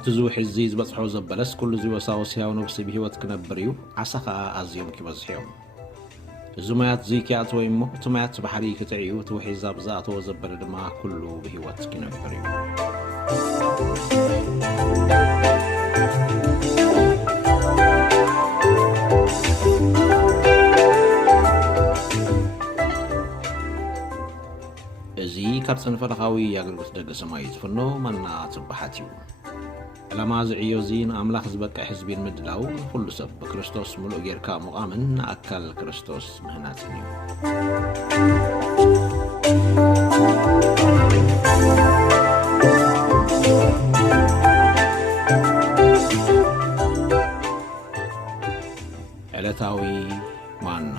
ኣብትዙ ሕዚ ዝበፅሖ ዘበለስ ኩሉ ዝወሳወስ ሕያው ነብሲ ብህይወት ክነብር እዩ ዓሳ ከዓ ኣዝዮም ክበዝሕዮም እዚ ማያት ዘይክያት ወይ እሞ እቲ ማያት ባሕሪ ክትዕዩ እቲ ውሒዝ ኣብ ዝኣተዎ ዘበለ ድማ ኩሉ ብህይወት ክነብር እዩ እዚ ካብ ፅንፈለኻዊ ኣገልግሎት ደገ ሰማይ ዝፍኖ መና ጽባሓት እዩ ዕላማ ዝዕዮ እዚ ንኣምላኽ ዝበቅዕ ህዝቢ ንምድላው ኩሉ ሰብ ብክርስቶስ ሙሉእ ጌርካ ምቓምን ንኣካል ክርስቶስ ምህናፅን እዩ ዕለታዊ ማና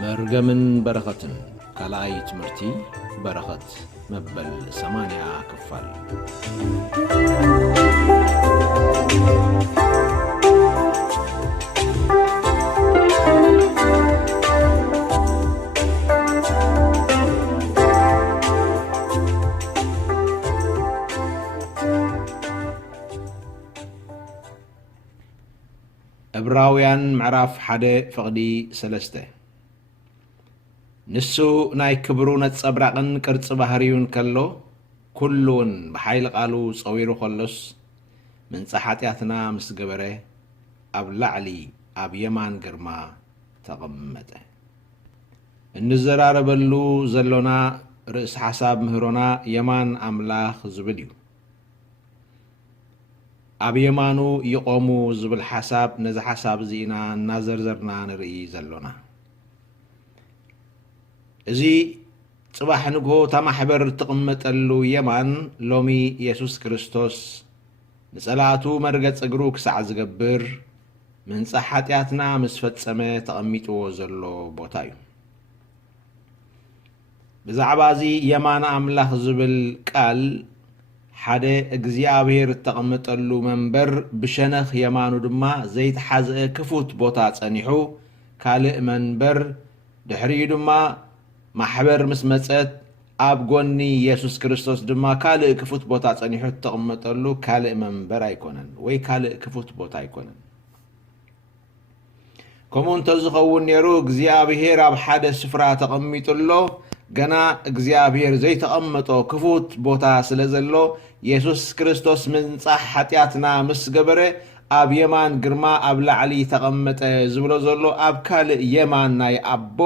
መርገምን በረኸትን ካልኣይ ትምህርቲ በረኸት መበል 80 ክፋል ዕብራውያን ምዕራፍ 1 ፍቕዲ 3 ንሱ ናይ ክብሩ ነጸብራቕን ቅርጽ ባህሪውን ከሎ ኩሉውን ብሓይሊ ቃሉ ጸዊሩ ከሎስ ምንጻ ሓጢኣትና ምስ ገበረ ኣብ ላዕሊ ኣብ የማን ግርማ ተቐመጠ እንዘራረበሉ ዘሎና ርእሲ ሓሳብ ምህሮና የማን ኣምላኽ ዝብል እዩ ኣብ የማኑ ይቆሙ ዝብል ሓሳብ ነዚ ሓሳብ እዚኢና እናዘርዘርና ንርኢ ዘሎና እዚ ጽባሕ ንግሆ ተማሕበር ትቕመጠሉ የማን ሎሚ ኢየሱስ ክርስቶስ ንጸላእቱ መርገጽ እግሩ ክሳዕ ዝገብር ምንጻ ሓጢኣትና ምስ ፈጸመ ተቐሚጥዎ ዘሎ ቦታ እዩ ብዛዕባ እዚ የማን ኣምላኽ ዝብል ቃል ሓደ እግዚኣብሔር ተቐመጠሉ መንበር ብሸነኽ የማኑ ድማ ዘይተሓዝአ ክፉት ቦታ ጸኒሑ ካልእ መንበር ድሕሪኡ ድማ ማሕበር ምስ መጸት ኣብ ጎኒ ኢየሱስ ክርስቶስ ድማ ካልእ ክፉት ቦታ ጸኒሑ ተቐመጠሉ ካልእ መንበር ኣይኮነን ወይ ካልእ ክፉት ቦታ ኣይኮነን ከምኡ እንተዝኸውን ነይሩ እግዚኣብሔር ኣብ ሓደ ስፍራ ተቐሚጡሎ ገና እግዚኣብሔር ዘይተቐመጦ ክፉት ቦታ ስለ ዘሎ ኢየሱስ ክርስቶስ ምንጻሕ ሓጢኣትና ምስ ገበረ ኣብ የማን ግርማ ኣብ ላዕሊ ተቐመጠ ዝብሎ ዘሎ ኣብ ካልእ የማን ናይ ኣቦ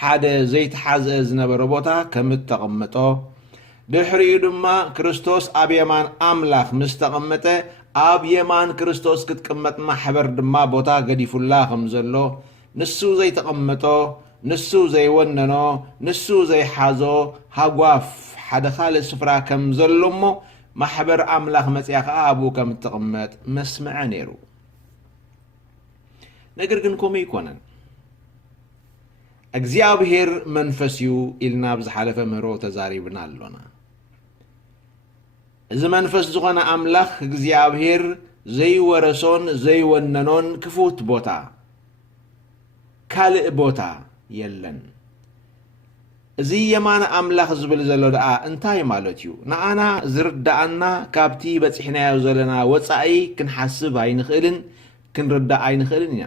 ሓደ ዘይተሓዝአ ዝነበረ ቦታ ከም ተቐመጦ ድሕሪኡ ድማ ክርስቶስ ኣብ የማን ኣምላኽ ምስ ተቐመጠ ኣብ የማን ክርስቶስ ክትቅመጥ ማሕበር ድማ ቦታ ገዲፉላ ከም ዘሎ ንሱ ዘይተቐመጦ ንሱ ዘይወነኖ ንሱ ዘይሓዞ ሃጓፍ ሓደ ካልእ ስፍራ ከም ዘሎ እሞ ማሕበር ኣምላኽ መጽያ ከዓ ኣብኡ ከም እትቕመጥ መስምዐ ነይሩ ነገር ግን ከምኡ ይኮነን እግዚኣብሔር መንፈስ እዩ ኢልና ብዝሓለፈ ምህሮ ተዛሪብና ኣሎና እዚ መንፈስ ዝኾነ ኣምላኽ እግዚኣብሔር ዘይወረሶን ዘይወነኖን ክፉት ቦታ ካልእ ቦታ የለን እዚ የማን ኣምላኽ ዝብል ዘሎ ደኣ እንታይ ማለት እዩ ንኣና ዝርዳኣና ካብቲ በፂሕናዮ ዘለና ወፃኢ ክንሓስብ ኣይንኽእልን ክንርዳእ ኣይንኽእልን ኢና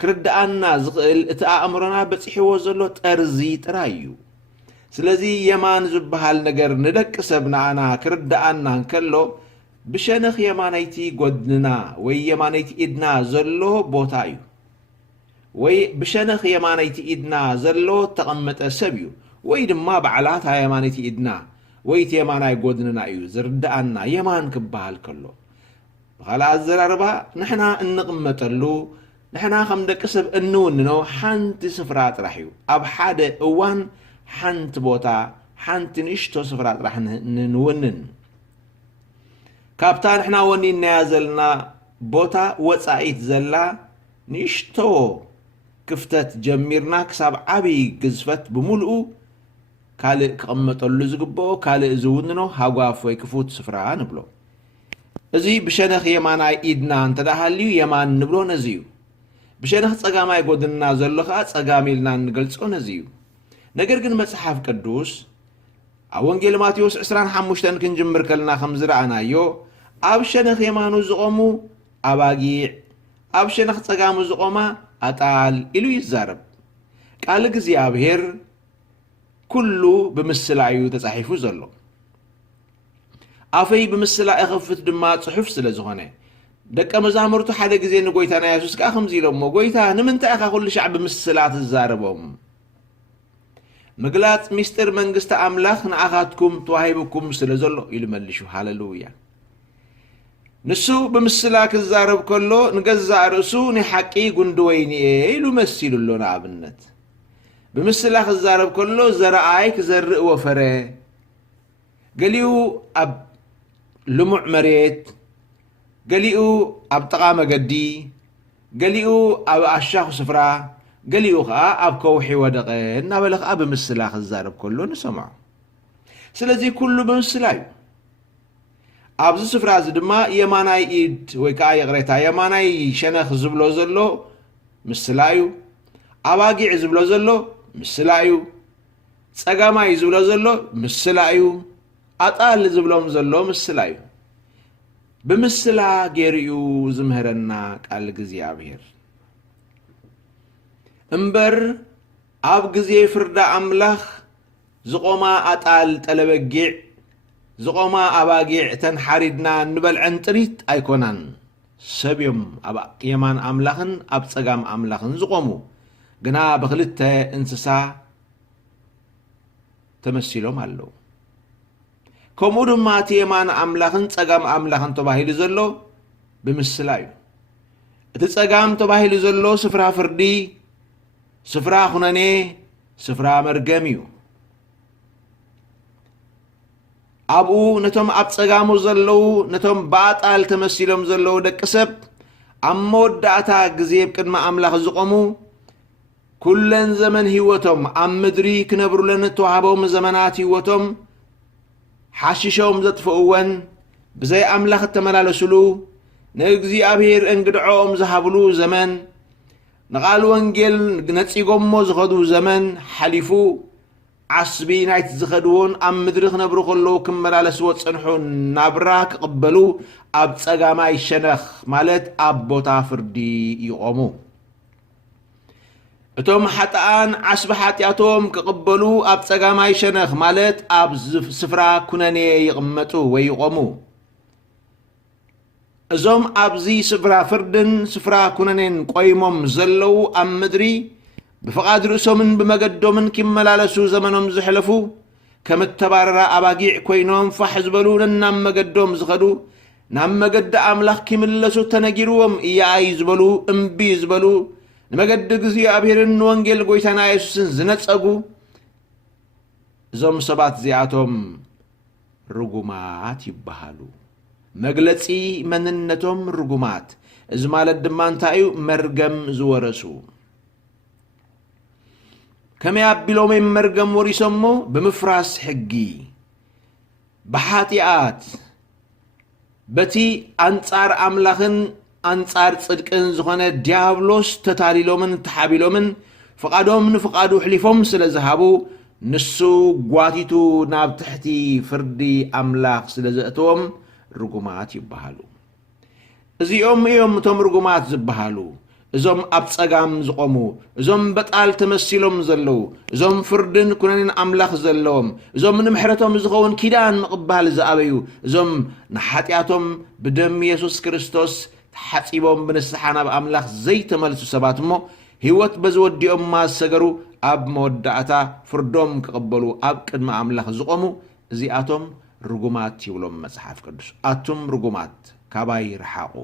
ክርዳኣና ዝኽእል እቲ ኣእምሮና በፂሕዎ ዘሎ ጠርዚ ጥራይ እዩ ስለዚ የማን ዝበሃል ነገር ንደቂ ሰብ ንኣና ክርዳኣና እንከሎ ብሸነኽ የማናይቲ ጎድንና ወይ የማናይቲ ኢድና ዘሎ ቦታ እዩ ወይ ብሸነኽ የማናይቲ ኢድና ዘሎ ተቐመጠ ሰብ እዩ ወይ ድማ በዓላት የማናይቲ ኢድና ወይ እቲ የማናይ ጎድንና እዩ ዝርዳኣና የማን ክበሃል ከሎ ብኻልእ ኣዘራርባ ንሕና እንቕመጠሉ ንሕና ከም ደቂ ሰብ እንውንኖ ሓንቲ ስፍራ ጥራሕ እዩ ኣብ ሓደ እዋን ሓንቲ ቦታ ሓንቲ ንእሽቶ ስፍራ ጥራሕ ንውንን ካብታ ንሕና ወኒናያ ዘለና ቦታ ወፃኢት ዘላ ንእሽቶ ክፍተት ጀሚርና ክሳብ ዓብይ ግዝፈት ብምልኡ ካልእ ክቕመጠሉ ዝግብኦ ካልእ ዝውንኖ ሃጓፍ ወይ ክፉት ስፍራ ንብሎ እዚ ብሸነኽ የማናይ ኢድና እንተዳሃልዩ የማን ንብሎ ነዚ እዩ ብሸነኽ ጸጋማይ ጎድንና ዘሎ ከዓ ጸጋም ኢልና ንገልጾ ነዚ እዩ ነገር ግን መጽሐፍ ቅዱስ ኣብ ወንጌል ማቴዎስ 25 ክንጅምር ከለና ከም ዝረኣናዮ ኣብ ሸነኽ የማኑ ዝቆሙ ኣባጊዕ ኣብ ሸነኽ ጸጋሙ ዝቆማ ኣጣል ኢሉ ይዛረብ ቃል እግዚአብሔር ኩሉ ብምስላ እዩ ተጻሒፉ ዘሎ ኣፈይ ብምስላ እኽፍት ድማ ጽሑፍ ስለ ዝኾነ ደቀ መዛሙርቱ ሓደ ግዜ ንጎይታና ኢየሱስ ከዓ ከምዚ ኢሎሞ ጎይታ ንምንታይ ኢኻ ኩሉ ሻዕ ብምስላ ትዛረቦም ምግላጽ ሚስጥር መንግስቲ ኣምላኽ ንኣኻትኩም ተዋሂብኩም ስለ ዘሎ ኢሉ መሊሹ ሃሌሉያ ንሱ ብምስላ ክዛረብ ከሎ ንገዛእ ርእሱ ንሓቂ ጉንዲ ወይኒ ኢሉ መሲሉ ኣሎ ንኣብነት ብምስላ ክዛረብ ከሎ ዘረኣይ ክዘርእ ወፈረ ገሊኡ ኣብ ልሙዕ መሬት ገሊኡ ኣብ ጥቓ መገዲ ገሊኡ ኣብ ኣሻኹ ስፍራ ገሊኡ ከዓ ኣብ ከውሒ ወደቐ እናበለ ከዓ ብምስላ ክዛረብ ከሎ ንሰምዖ ስለዚ ኩሉ ብምስላ እዩ ኣብዚ ስፍራ እዚ ድማ የማናይ ኢድ ወይ ከዓ የቕሬታ የማናይ ሸነኽ ዝብሎ ዘሎ ምስላ እዩ ኣባጊዕ ዝብሎ ዘሎ ምስላ እዩ ጸጋማይ ዝብሎ ዘሎ ምስላ እዩ ኣጣል ዝብሎም ዘሎ ምስላ እዩ ብምስላ ገይሩ ዝምህረና ቃል እግዚአብሔር እምበር ኣብ ግዜ ፍርዳ ኣምላኽ ዝቆማ ኣጣል ጠለበጊዕ ዝቆማ ኣባጊዕ ተን ሓሪድና ንበልዐን ጥሪት ኣይኮናን ሰብ እዮም ኣብ የማን ኣምላኽን ኣብ ጸጋም ኣምላኽን ዝቆሙ ግና ብክልተ እንስሳ ተመሲሎም ኣለዉ ከምኡ ድማ እቲ የማን ኣምላኽን ጸጋም ኣምላኽን ተባሂሉ ዘሎ ብምስላ እዩ እቲ ጸጋም ተባሂሉ ዘሎ ስፍራ ፍርዲ ስፍራ ኩነኔ ስፍራ መርገም እዩ ኣብኡ ነቶም ኣብ ጸጋሙ ዘለዉ ነቶም ብኣጣል ተመሲሎም ዘለዉ ደቂ ሰብ ኣብ መወዳእታ ግዜ ቅድሚ ኣምላኽ ዝቆሙ ኩለን ዘመን ህይወቶም ኣብ ምድሪ ክነብሩለን ተዋህቦም ዘመናት ህይወቶም ሓሽሾም ዘጥፍእወን ብዘይ ኣምላኽ ተመላለስሉ ንእግዚአብሔር እንግድዖም ዝሃብሉ ዘመን ንቓል ወንጌል ነጺጎሞ ዝኸዱ ዘመን ሓሊፉ ዓስቢ ናይቲ ዝኸድዎን ኣብ ምድሪ ክነብሩ ከለዉ ክመላለስዎ ጽንሑ ናብራ ክቕበሉ ኣብ ጸጋማይ ሸነኽ ማለት ኣብ ቦታ ፍርዲ ይቆሙ እቶም ሓጥኣን ዓስቢ ሓጢኣቶም ክቕበሉ ኣብ ጸጋማይ ሸነኽ ማለት ኣብ ስፍራ ኩነኔ ይቕመጡ ወይ ይቆሙ እዞም ኣብዚ ስፍራ ፍርድን ስፍራ ኩነኔን ቆይሞም ዘለዉ ኣብ ምድሪ ብፍቓድ ርእሶምን ብመገዶምን ክመላለሱ ዘመኖም ዝሕለፉ ከም እተባረራ ኣባጊዕ ኮይኖም ፋሕ ዝበሉ ናብ መገዶም ዝኸዱ ናብ መገዲ ኣምላኽ ክምለሱ ተነጊርዎም እያይ ዝበሉ እምቢ ዝበሉ ንመገዲ እግዚአብሔርን ወንጌል ጎይታና ኢየሱስን ዝነጸጉ እዞም ሰባት እዚኣቶም ርጉማት ይበሃሉ መግለጺ መንነቶም ርጉማት እዚ ማለት ድማ እንታይ እዩ መርገም ዝወረሱ ከመይ ኣቢሎም መርገም ወሪሶሞ ብምፍራስ ሕጊ ብሓጢኣት በቲ ኣንጻር ኣምላኽን ኣንጻር ጽድቅን ዝኾነ ዲያብሎስ ተታሊሎምን ተሓቢሎምን ፍቓዶም ንፍቓዱ ሕሊፎም ስለ ዝሃቡ ንሱ ጓቲቱ ናብ ትሕቲ ፍርዲ ኣምላኽ ስለ ዘእተዎም ርጉማት ይበሃሉ እዚኦም እዮም እቶም ርጉማት ዝበሃሉ እዞም ኣብ ጸጋም ዝቆሙ እዞም በጣል ተመሲሎም ዘለዉ እዞም ፍርድን ኩነኔን ኣምላኽ ዘለዎም እዞም ንምሕረቶም ዝኸውን ኪዳን ምቕባል ዝኣበዩ እዞም ንሓጢኣቶም ብደም ኢየሱስ ክርስቶስ ተሓጺቦም ብንስሓ ናብ ኣምላኽ ዘይተመልሱ ሰባት እሞ ህይወት በዝወዲኦም ማሰገሩ ኣብ መወዳእታ ፍርዶም ክቕበሉ ኣብ ቅድሚ ኣምላኽ ዝቆሙ እዚኣቶም ርጉማት ይብሎም መጽሓፍ ቅዱስ ኣቱም ርጉማት ካባይ ረሓቑ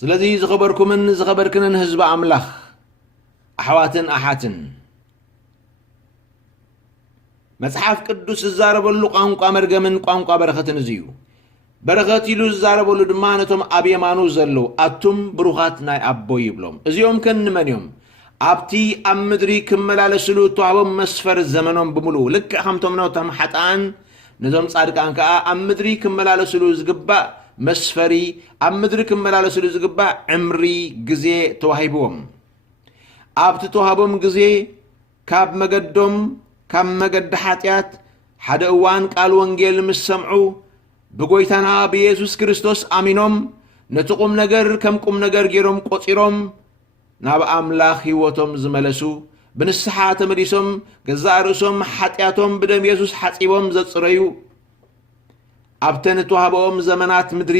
ስለዚ ዝኸበርኩምን ዝኸበርክንን ህዝቢ ኣምላኽ ኣሕዋትን ኣሓትን መጽሓፍ ቅዱስ ዝዛረበሉ ቋንቋ መርገምን ቋንቋ በረኸትን እዚ እዩ በረኸት ኢሉ ዝዛረበሉ ድማ ነቶም ኣብ የማኑ ዘለዉ ኣቱም ብሩኻት ናይ ኣቦ ይብሎም እዚኦም ከንመን እዮም ኣብቲ ኣብ ምድሪ ክመላለስሉ ተዋህቦም መስፈር ዘመኖም ብምሉእ ልክዕ ከምቶም ነቶም ሓጥኣን ነዞም ጻድቃን ከዓ ኣብ ምድሪ ክመላለስሉ ዝግባእ መስፈሪ ኣብ ምድሪ ክመላለስሉ ዝግባእ ዕምሪ ግዜ ተዋሂብዎም ኣብቲ ተዋህቦም ግዜ ካብ መገዶም ካብ መገዲ ሓጢኣት ሓደ እዋን ቃል ወንጌል ምስ ሰምዑ ብጎይታና ብኢየሱስ ክርስቶስ ኣሚኖም ነቲ ቁም ነገር ከም ቁም ነገር ገይሮም ቆፂሮም ናብ ኣምላኽ ህይወቶም ዝመለሱ ብንስሓ ተመሊሶም ገዛእ ርእሶም ሓጢኣቶም ብደም ኢየሱስ ሓፂቦም ዘፅረዩ ኣብተን ተዋህቦኦም ዘመናት ምድሪ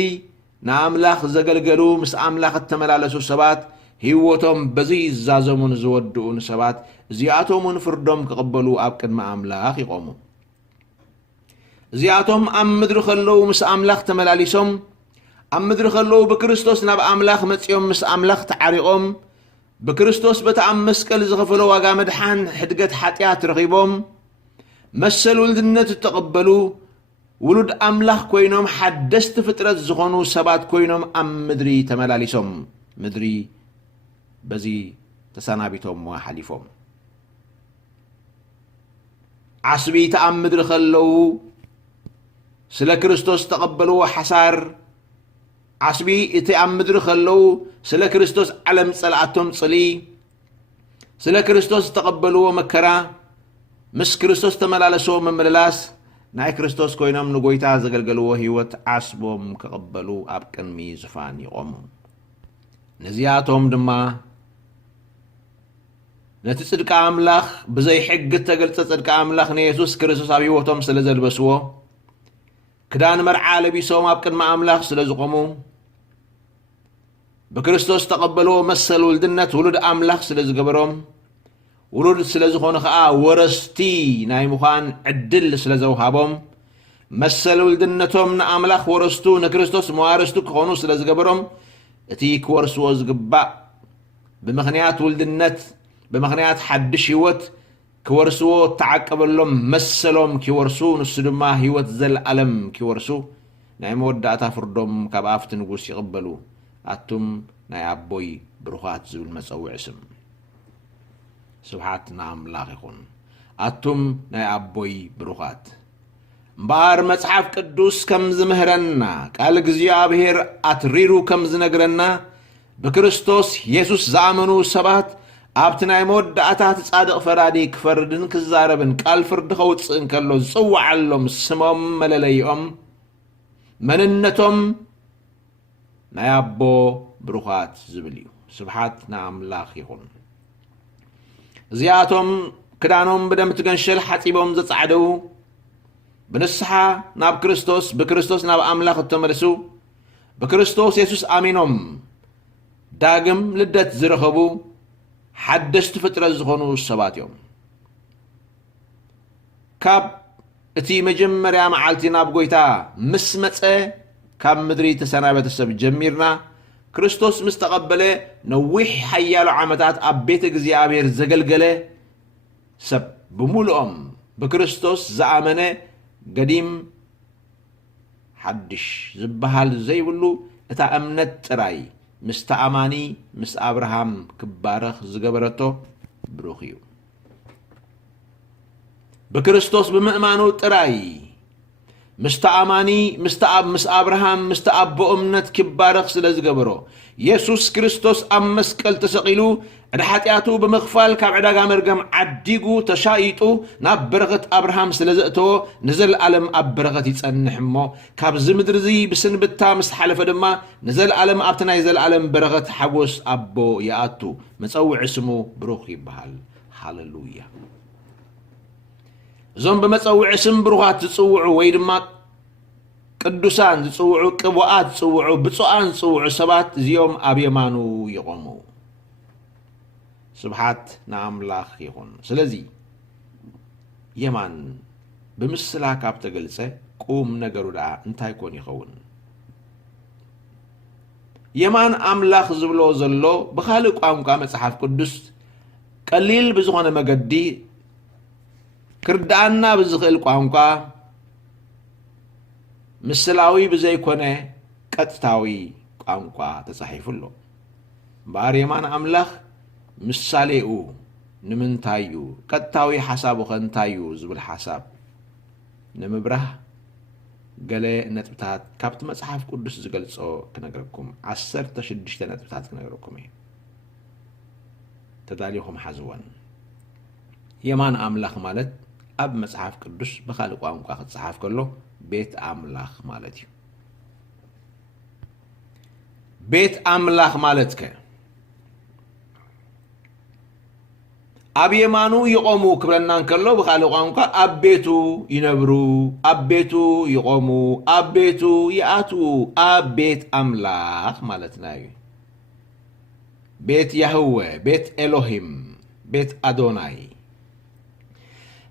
ንኣምላኽ ዘገልገሉ ምስ ኣምላኽ እተመላለሱ ሰባት ህይወቶም በዚ ይዛዘሙን ዝወድኡን ሰባት እዚኣቶምን ፍርዶም ክቕበሉ ኣብ ቅድሚ ኣምላኽ ይቆሙ እዚኣቶም ኣብ ምድሪ ከለዉ ምስ ኣምላኽ ተመላሊሶም ኣብ ምድሪ ከለዉ ብክርስቶስ ናብ ኣምላኽ መፂኦም ምስ ኣምላኽ ተዓሪቖም ብክርስቶስ በቲ ኣብ መስቀል ዝኸፈሎ ዋጋ መድሓን ሕድገት ሓጢኣት ረኺቦም መሰል ውልድነት ተቐበሉ ውሉድ ኣምላኽ ኮይኖም ሓደስቲ ፍጥረት ዝኾኑ ሰባት ኮይኖም ኣብ ምድሪ ተመላሊሶም ምድሪ በዚ ተሰናቢቶም ሓሊፎም ዓስቢ ኣብ ምድሪ ከለዉ ስለ ክርስቶስ ተቐበልዎ ሓሳር ዓስቢ እቲ ኣብ ምድሪ ከለዉ ስለ ክርስቶስ ዓለም ጸልኣቶም ጽሊ ስለ ክርስቶስ ተቐበልዎ መከራ ምስ ክርስቶስ ተመላለስዎ መምልላስ ናይ ክርስቶስ ኮይኖም ንጎይታ ዘገልገልዎ ህይወት ዓስቦም ክቕበሉ ኣብ ቅድሚ ዝፋን ይቆሙ ነዚኣቶም ድማ ነቲ ጽድቂ ኣምላኽ ብዘይ ሕጊ ተገልጸ ጽድቂ ኣምላኽ ንየሱስ ክርስቶስ ኣብ ህይወቶም ስለ ዘልበስዎ ክዳን መርዓ ለቢሶም ኣብ ቅድሚ ኣምላኽ ስለ ዝቆሙ ብክርስቶስ ተቐበልዎ መሰል ውልድነት ውሉድ ኣምላኽ ስለ ዝገበሮም ውሉድ ስለ ዝኾኑ ከዓ ወረስቲ ናይ ምዃን ዕድል ስለ ዘውሃቦም መሰል ውልድነቶም ንኣምላኽ ወረስቱ ንክርስቶስ መዋርስቱ ክኾኑ ስለ ዝገበሮም እቲ ክወርስዎ ዝግባእ ብምኽንያት ውልድነት ብምኽንያት ሓድሽ ህይወት ክወርስዎ ተዓቀበሎም መሰሎም ክወርሱ ንሱ ድማ ህይወት ዘለዓለም ክወርሱ ናይ መወዳእታ ፍርዶም ካብ ኣፍቲ ንጉስ ይቕበሉ ኣቱም ናይ ኣቦይ ብሩኻት ዝብል መፀውዒ ስም ስብሓት ንኣምላኽ ይኹን ኣቱም ናይ ኣቦይ ብሩኻት እምበኣር መጽሓፍ ቅዱስ ከም ዝምህረና ቃል እግዚኣብሔር ኣትሪሩ ከም ዝነግረና ብክርስቶስ ኢየሱስ ዝኣመኑ ሰባት ኣብቲ ናይ መወዳእታት ጻድቕ ፈራዲ ክፈርድን ክዛረብን ቃል ፍርዲ ከውፅእ እንከሎ ዝፅዋዓሎም ስሞም መለለይኦም መንነቶም ናይ ኣቦ ብሩኻት ዝብል እዩ ስብሓት ንኣምላኽ ይኹን እዚኣቶም ክዳኖም ብደም ትገንሸል ሓፂቦም ዘጻዕደው ብንስሓ ናብ ክርስቶስ ብክርስቶስ ናብ ኣምላኽ እተመልሱ ብክርስቶስ ኢየሱስ ኣሚኖም ዳግም ልደት ዝረኸቡ ሓደስቲ ፍጥረት ዝኾኑ ሰባት እዮም ካብ እቲ መጀመርያ መዓልቲ ናብ ጎይታ ምስ መፀ ካብ ምድሪ ተሰናበተ ሰብ ጀሚርና ክርስቶስ ምስ ተቐበለ ነዊሕ ሓያሎ ዓመታት ኣብ ቤተ እግዚኣብሔር ዘገልገለ ሰብ ብምሉኦም ብክርስቶስ ዝኣመነ ገዲም ሓድሽ ዝበሃል ዘይብሉ እታ እምነት ጥራይ ምስ ተኣማኒ ምስ ኣብርሃም ክባረኽ ዝገበረቶ ብሩኽ እዩ ብክርስቶስ ብምእማኑ ጥራይ ምስ ተኣማኒ ምስ ኣብርሃም ምስ ተኣቦ እምነት ክባረኽ ስለ ዝገበሮ ኢየሱስ ክርስቶስ ኣብ መስቀል ተሰቒሉ ዕዳ ሓጢኣቱ ብምኽፋል ካብ ዕዳጋ መርገም ዓዲጉ ተሻይጡ ናብ በረኸት ኣብርሃም ስለ ዘእተዎ ንዘለዓለም ኣብ በረኸት ይጸንሕ እሞ ካብዚ ምድሪ እዚ ብስንብታ ምስ ሓለፈ ድማ ንዘለዓለም ኣብቲ ናይ ዘለዓለም በረኸት ሓጎስ ኣቦ ይኣቱ መፀውዒ ስሙ ብሩኽ ይበሃል ሃሌሉያ እዞም ብመፀውዒ ስም ብሩኻት ዝፅውዑ ወይ ድማ ቅዱሳን ዝፅውዑ ቅቡኣት ዝፅውዑ ብፁዓን ዝፅውዑ ሰባት እዚኦም ኣብ የማኑ ይቆሙ ስብሓት ንኣምላኽ ይኹን ስለዚ የማን ብምስላ ካብ ተገልጸ ቁም ነገሩ ደኣ እንታይ ኮን ይኸውን የማን ኣምላኽ ዝብሎ ዘሎ ብኻልእ ቋንቋ መጽሓፍ ቅዱስ ቀሊል ብዝኾነ መገዲ ክርዳኣና ብዝኽእል ቋንቋ ምስላዊ ብዘይኮነ ቀጥታዊ ቋንቋ ተጻሒፉ ኣሎ እምበኣር የማን ኣምላኽ ምሳሌኡ ንምንታይ እዩ ቀጥታዊ ሓሳቡ ኸ እንታይ እዩ ዝብል ሓሳብ ንምብራህ ገለ ነጥብታት ካብቲ መጽሓፍ ቅዱስ ዝገልጾ ክነግረኩም 16 ነጥብታት ክነግረኩም እየ ተዳልዩኹም ሓዝወን የማን ኣምላኽ ማለት ኣብ መጽሓፍ ቅዱስ ብኻልእ ቋንቋ ክጽሓፍ ከሎ ቤት ኣምላኽ ማለት እዩ ቤት ኣምላኽ ማለት ከ ኣብ የማኑ ይቆሙ ክብለና እንከሎ ብኻልእ ቋንቋ ኣብ ቤቱ ይነብሩ ኣብ ቤቱ ይቆሙ ኣብ ቤቱ ይኣትዉ ኣብ ቤት ኣምላኽ ማለትና እዩ ቤት ያህዌ ቤት ኤሎሂም ቤት ኣዶናይ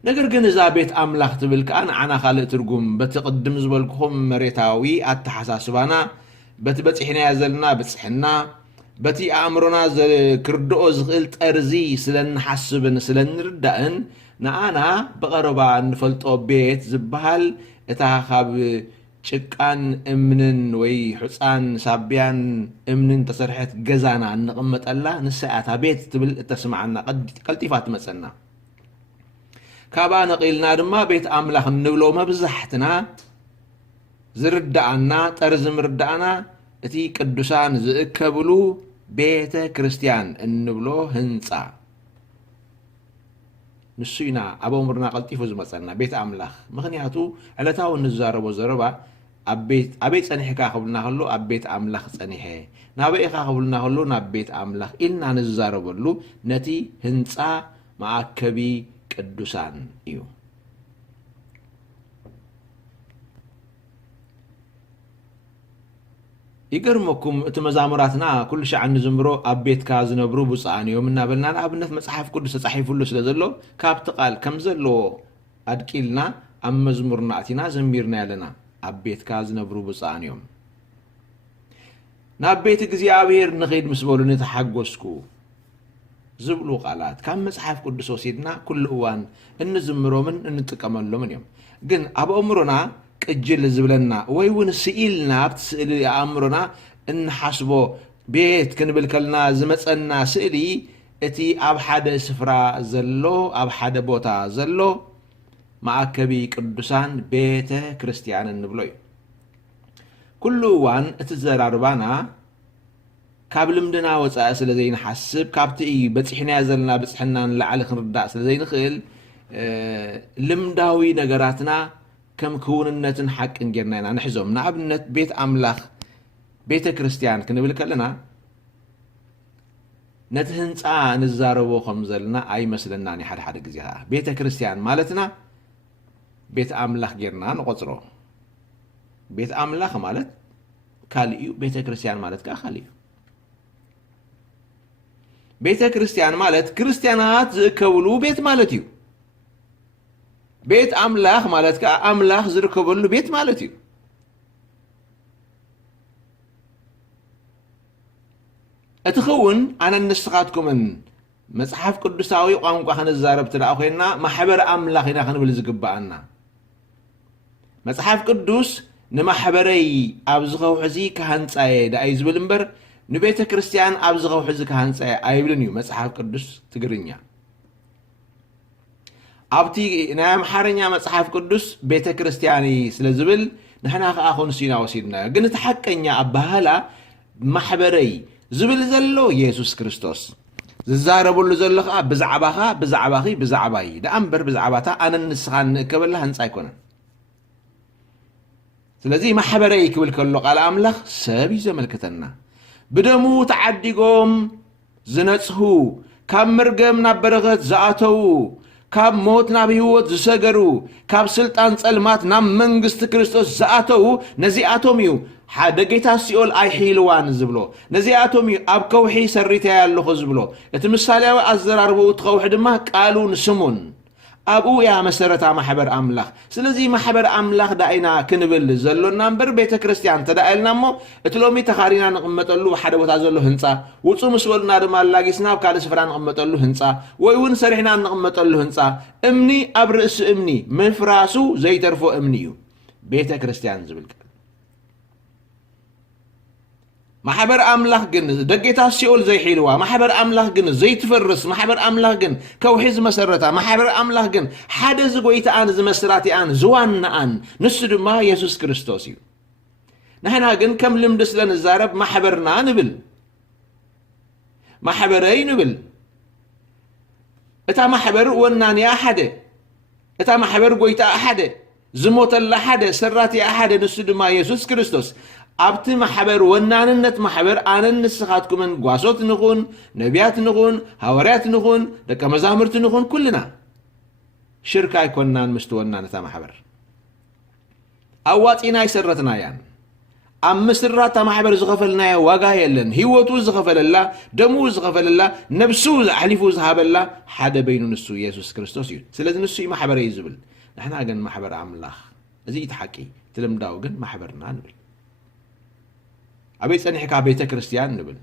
ነገር ግን እዛ ቤት ኣምላኽ ትብል ከዓ ንዓና ካልእ ትርጉም በቲ ቅድም ዝበልኩኹም መሬታዊ ኣተሓሳስባና በቲ በፂሕናያ ዘለና ብፅሕና በቲ ኣእምሮና ክርድኦ ዝኽእል ጠርዚ ስለንሓስብን ስለንርዳእን ንኣና ብቐረባ እንፈልጦ ቤት ዝበሃል እታ ካብ ጭቃን እምንን ወይ ሕፃን ሳብያን እምንን ተሰርሐት ገዛና እንቕመጠላ ንስኣታ ቤት ትብል እተስማዓና ቀልጢፋ ትመፀና ካብኣ ነቒልና ድማ ቤት ኣምላኽ እንብሎ መብዛሕትና ዝርዳእና ጠርዚ ምርዳእና እቲ ቅዱሳን ዝእከብሉ ቤተ ክርስቲያን እንብሎ ህንፃ ንሱ ኢና ኣብ ኣእምሮና ቀልጢፉ ዝመፀና ቤት ኣምላኽ ምክንያቱ ዕለታዊ እንዛረቦ ዘረባ ኣበይ ፀኒሕካ ክብልና ከሎ ኣብ ቤት ኣምላኽ ፀኒሐ ናበይ ኢኻ ክብልና ከሎ ናብ ቤት ኣምላኽ ኢልና ንዛረበሉ ነቲ ህንፃ ማእከቢ ቅዱሳን እዩ ይገርመኩም እቲ መዛሙራትና ኩሉ ሻዕ ንዝምሮ ኣብ ቤትካ ዝነብሩ ብፁዓን እዮም እናበልና ንኣብነት መፅሓፍ ቅዱስ ተፃሒፉሉ ስለ ዘሎ ካብቲ ቃል ከም ዘለዎ ኣድቂልና ኣብ መዝሙርና ኣቲና ዘሚርና ያለና ኣብ ቤትካ ዝነብሩ ብፁዓን እዮም ናብ ቤት እግዚኣብሔር ንኸይድ ምስ በሉ ንተሓጎስኩ ዝብሉ ቃላት ካብ መፅሓፍ ቅዱስ ወሲድና ኩሉ እዋን እንዝምሮምን እንጥቀመሎምን እዮም ግን ኣብ ኣእምሮና ቅጅል ዝብለና ወይ እውን ስኢልና ኣብቲ ስእሊ ኣእምሮና እንሓስቦ ቤት ክንብል ከልና ዝመፀና ስእሊ እቲ ኣብ ሓደ ስፍራ ዘሎ ኣብ ሓደ ቦታ ዘሎ ማእከቢ ቅዱሳን ቤተ ክርስቲያን እንብሎ እዩ ኩሉ እዋን እቲ ዘራርባና ካብ ልምድና ወፃኢ ስለ ዘይንሓስብ ካብቲ በፂሕናያ ዘለና ብፅሕና ንላዕሊ ክንርዳእ ስለ ዘይንኽእል ልምዳዊ ነገራትና ከም ክውንነትን ሓቅን ጌርና ኢና ንሕዞም ንኣብነት ቤት ኣምላኽ ቤተ ክርስቲያን ክንብል ከለና ነቲ ህንፃ ንዛረቦ ከም ዘለና ኣይመስለናን ሓደ ሓደ ግዜ ከዓ ቤተ ክርስቲያን ማለትና ቤት ኣምላኽ ጌርና ንቆፅሮ ቤት ኣምላኽ ማለት ካልእ እዩ ቤተ ክርስቲያን ማለት ከዓ ካልእ እዩ ቤተ ክርስቲያን ማለት ክርስቲያናት ዝእከብሉ ቤት ማለት እዩ ቤት ኣምላኽ ማለት ከዓ ኣምላኽ ዝርከበሉ ቤት ማለት እዩ እቲ ኸውን ኣነ ንስኻትኩምን መጽሓፍ ቅዱሳዊ ቋንቋ ክንዛረብ ትደኣ ኮይና ማሕበር ኣምላኽ ኢና ክንብል ዝግባአና መጽሓፍ ቅዱስ ንማሕበረይ ኣብ ዝኸውሕዚ ካሃንፃየ ዳኣይ ዝብል እምበር ንቤተ ክርስቲያን ኣብ ዝኸውሕዚ ካሃንፃየ ኣይብልን እዩ መጽሓፍ ቅዱስ ትግርኛ ኣብቲ ናይ ኣምሓርኛ መጽሓፍ ቅዱስ ቤተ ክርስቲያን ስለ ዝብል ንሕና ከዓ ኮንሲና ወሲድናዮ ግን እቲ ሓቀኛ ኣባህላ ማሕበረይ ዝብል ዘሎ ኢየሱስ ክርስቶስ ዝዛረበሉ ዘሎ ከዓ ብዛዕባኻ ብዛዕባኺ ብዛዕባይ ደኣ እምበር ብዛዕባታ ኣነ ንስኻን ንእከበላ ህንፃ ኣይኮነን ስለዚ ማሕበረይ ክብል ከሎ ቃል ኣምላኽ ሰብ እዩ ዘመልክተና ብደሙ ተዓዲጎም ዝነጽሁ ካብ መርገም ናብ በረኸት ዝኣተዉ ካብ ሞት ናብ ህይወት ዝሰገሩ ካብ ስልጣን ጸልማት ናብ መንግስቲ ክርስቶስ ዝኣተዉ ነዚኣቶም እዩ ሓደ ጌታ ሲኦል ኣይሒልዋን ዝብሎ ነዚኣቶም እዩ ኣብ ከውሒ ሰሪተያ ኣለኹ ዝብሎ እቲ ምሳሌያዊ ኣዘራርብኡ እቲ ከውሒ ድማ ቃሉን ስሙን ኣብኡ ያ መሰረታ ማሕበር ኣምላኽ ስለዚ ማሕበር ኣምላኽ ዳኢና ክንብል ዘሎና እምበር ቤተ ክርስቲያን ተዳእልና እሞ እቲ ሎሚ ተኻሪና ንቕመጠሉ ሓደ ቦታ ዘሎ ህንፃ ውፁእ ምስ በሉና ድማ ላጊስና ኣብ ካልእ ስፍራ ንቕመጠሉ ህንፃ ወይ እውን ሰሪሕና ንቕመጠሉ ህንፃ እምኒ ኣብ ርእሲ እምኒ ምፍራሱ ዘይተርፎ እምኒ እዩ ቤተ ክርስቲያን ዝብል ማሕበር ኣምላኽ ግን ደጌታ ሲኦል ዘይሒልዋ ማሕበር ኣምላኽ ግን ዘይትፈርስ ማሕበር ኣምላኽ ግን ከውሒ ዝመሰረታ ማሕበር ኣምላኽ ግን ሓደ ዝጎይታኣን ዝመስራቲኣን ዝዋንኣን ንሱ ድማ ኢየሱስ ክርስቶስ እዩ ንሕና ግን ከም ልምዲ ስለ ንዛረብ ማሕበርና ንብል ማሕበረይ ንብል እታ ማሕበር ወናንያ ሓደ እታ ማሕበር ጎይታ ሓደ ዝሞተላ ሓደ ሰራትያ ሓደ ንሱ ድማ ኢየሱስ ክርስቶስ ኣብቲ ማሕበር ወናንነት ማሕበር ኣነን ንስኻትኩምን ጓሶት ንኹን ነቢያት ንኹን ሃዋርያት ንኹን ደቀ መዛሙርቲ ንኹን ኩልና ሽርካ ኣይኮንናን ምስቲ ወናነታ ማሕበር ኣዋፂና ይሰረትናያን ኣብ ምስራት ማሕበር ዝኸፈልናዮ ዋጋ የለን ህይወቱ ዝኸፈለላ ደሙ ዝኸፈለላ ነብሱ ኣሕሊፉ ዝሃበላ ሓደ በይኑ ንሱ ኢየሱስ ክርስቶስ እዩ ስለዚ ንሱ እዩ ማሕበር እዩ ዝብል ንሕና ግን ማሕበር ኣምላኽ እዚ እቲ ሓቂ ትልምዳው ግን ማሕበርና ንብል ኣበይ ፀኒሕካ ቤተ ክርስቲያን ንብል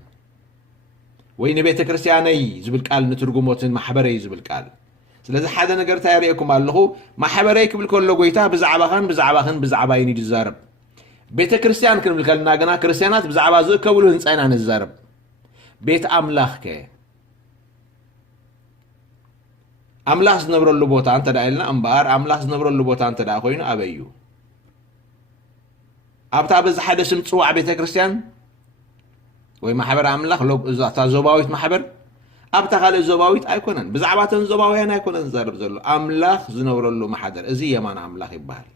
ወይ ንቤተ ክርስቲያነይ ዝብል ቃል ንትርጉሞትን ማሕበረይ ዝብል ቃል ስለዚ ሓደ ነገር እንታይ የርእየኩም ኣለኹ ማሕበረይ ክብል ከሎ ጎይታ ብዛዕባይን እዩ ዝዛረብ ቤተ ክርስቲያን ክንብል ከለና ግና ክርስቲያናት ብዛዕባ ዝእከብሉ ህንፃ ኢና ንዛረብ ቤት ኣምላኽ ከ ኣምላኽ ዝነብረሉ ቦታ እንተዳ ኢልና እምበኣር ኣምላኽ ዝነብረሉ ቦታ እንተዳ ኮይኑ ኣበይ እዩ ኣብታ በዚ ሓደ ስም ፅዋዕ ቤተ ክርስቲያን ወይ ማሕበር ኣምላኽ እታ ዞባዊት ማሕበር ኣብታ ካልእ ዞባዊት ኣይኮነን ብዛዕባተን ዞባውያን ኣይኮነን ዝዛረብ ዘሎ ኣምላኽ ዝነብረሉ ማሕደር እዚ የማን ኣምላኽ ይበሃል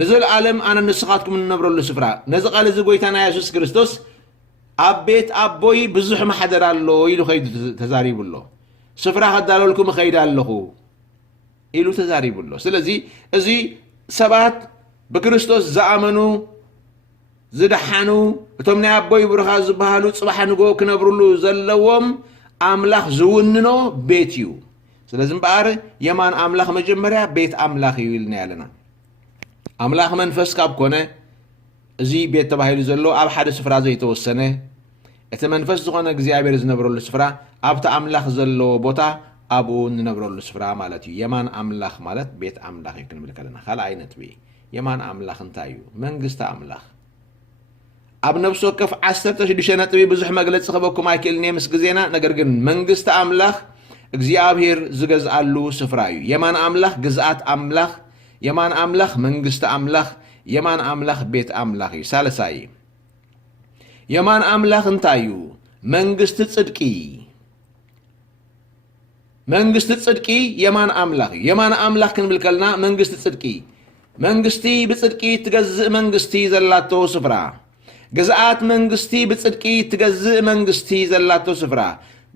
ንዘለዓለም ኣነ ንስኻትኩም ንነብረሉ ስፍራ ነዚ ቃል እዚ ጎይታና ኢየሱስ ክርስቶስ ኣብ ቤት ኣቦይ ብዙሕ ማሕደር ኣሎ ኢሉ ኸይዱ ተዛሪቡሎ ስፍራ ከዳለልኩም እኸይድ ኣለኹ ኢሉ ተዛሪቡሎ ስለዚ እዚ ሰባት ብክርስቶስ ዝኣመኑ ዝደሓኑ እቶም ናይ ኣቦይ ብሩኻ ዝበሃሉ ፅባሕ ንጎ ክነብሩሉ ዘለዎም ኣምላኽ ዝውንኖ ቤት እዩ ስለዚ እምበኣር የማን ኣምላኽ መጀመርያ ቤት ኣምላኽ እዩ ኢልና ያለና ኣምላኽ መንፈስ ካብ ኮነ እዚ ቤት ተባሂሉ ዘሎ ኣብ ሓደ ስፍራ ዘይተወሰነ እቲ መንፈስ ዝኾነ እግዚኣብሔር ዝነብረሉ ስፍራ ኣብቲ ኣምላኽ ዘለዎ ቦታ ኣብኡ ንነብረሉ ስፍራ ማለት እዩ የማን ኣምላኽ ማለት ቤት ኣምላኽ እዩ ክንብል ከለና ካልኣይ ነጥቢ የማን ኣምላኽ እንታይ እዩ መንግስቲ ኣምላኽ ኣብ ነብሲ ወከፍ 16 ነጥቢ ብዙሕ መግለፂ ክበኩም ኣይክእልኒ ምስ ግዜና ነገር ግን መንግስቲ ኣምላኽ እግዚኣብሔር ዝገዝኣሉ ስፍራ እዩ የማን ኣምላኽ ግዝኣት ኣምላኽ የማን ኣምላኽ መንግስቲ ኣምላኽ የማን ኣምላኽ ቤት ኣምላኽ እዩ ሳልሳይ የማን ኣምላኽ እንታይ እዩ መንግስቲ ጽድቂ የማን ኣምላኽ እዩ የማን ኣምላኽ ክንብል ከለና መንግስቲ ጽድቂ መንግስቲ ብጽድቂ ትገዝእ መንግስቲ ዘላቶ ስፍራ ግዝኣት መንግስቲ ብጽድቂ ትገዝእ መንግስቲ ዘላቶ ስፍራ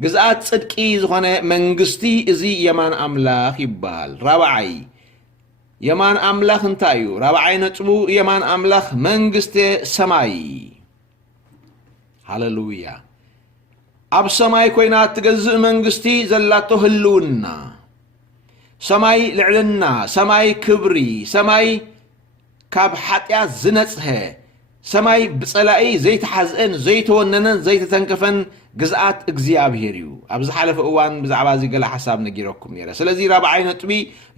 ግዝኣት ጽድቂ ዝኾነ መንግስቲ እዚ የማን ኣምላኽ ይበሃል ራብዓይ የማን ኣምላኽ እንታይ እዩ ራብዓይ ነጥቡ የማን ኣምላኽ መንግስቲ ሰማይ ሃሌሉያ ኣብ ሰማይ ኮይና ትገዝእ መንግስቲ ዘላቶ ህልውና ሰማይ ልዕልና ሰማይ ክብሪ ሰማይ ካብ ሓጢኣት ዝነጽሐ ሰማይ ብጸላኢ ዘይተሓዝአን ዘይተወነነን ዘይተተንከፈን ግዝኣት እግዚኣብሔር እዩ ኣብ ዝሓለፈ እዋን ብዛዕባ እዚ ገለ ሓሳብ ነጊረኩም ነይረ ስለዚ ራብዓይ ነጥቢ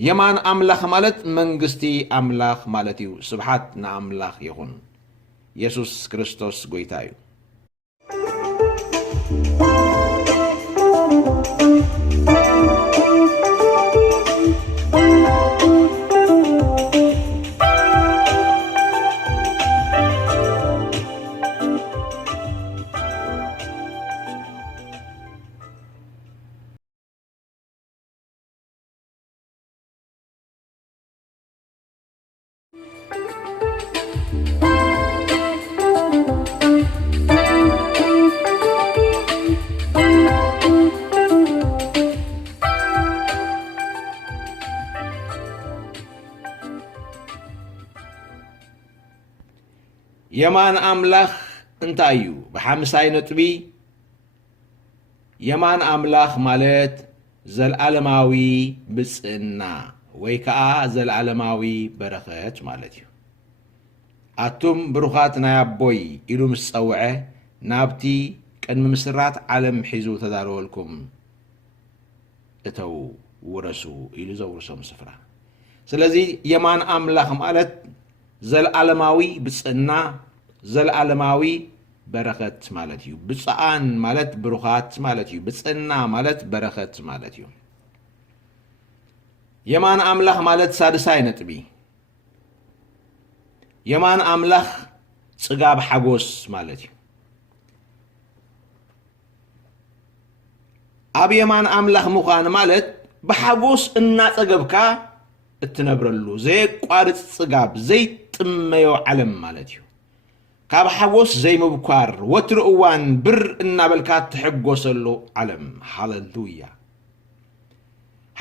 የማን ኣምላኽ ማለት መንግስቲ ኣምላኽ ማለት እዩ ስብሓት ንኣምላኽ ይኹን ኢየሱስ ክርስቶስ ጎይታ እዩ የማን ኣምላኽ እንታይ እዩ ብሓምሳይ ነጥቢ የማን ኣምላኽ ማለት ዘለዓለማዊ ብፅዕና ወይ ከዓ ዘለዓለማዊ በረኸት ማለት እዩ ኣቱም ብሩኻት ናይ ኣቦይ ኢሉ ምስ ፀውዐ ናብቲ ቅድሚ ምስራት ዓለም ሒዙ ተዳለወልኩም እተው ውረሱ ኢሉ ዘውርሶም ስፍራ ስለዚ የማን ኣምላኽ ማለት ዘለዓለማዊ ብፅዕና ዘለዓለማዊ በረኸት ማለት እዩ ብፅዓን ማለት ብሩኻት ማለት እዩ ብፅዕና ማለት በረኸት ማለት እዩ የማን ኣምላኽ ማለት ሳድሳይ ነጥቢ የማን ኣምላኽ ጽጋብ ሓጎስ ማለት እዩ ኣብ የማን ኣምላኽ ምዃን ማለት ብሓጎስ እናጸገብካ እትነብረሉ ዘይቋርጽ ጽጋብ ዘይጥመዮ ዓለም ማለት እዩ ካብ ሓጎስ ዘይምብኳር ወትሪ እዋን ብር እናበልካ ትሕጎሰሉ ዓለም ሃሌሉያ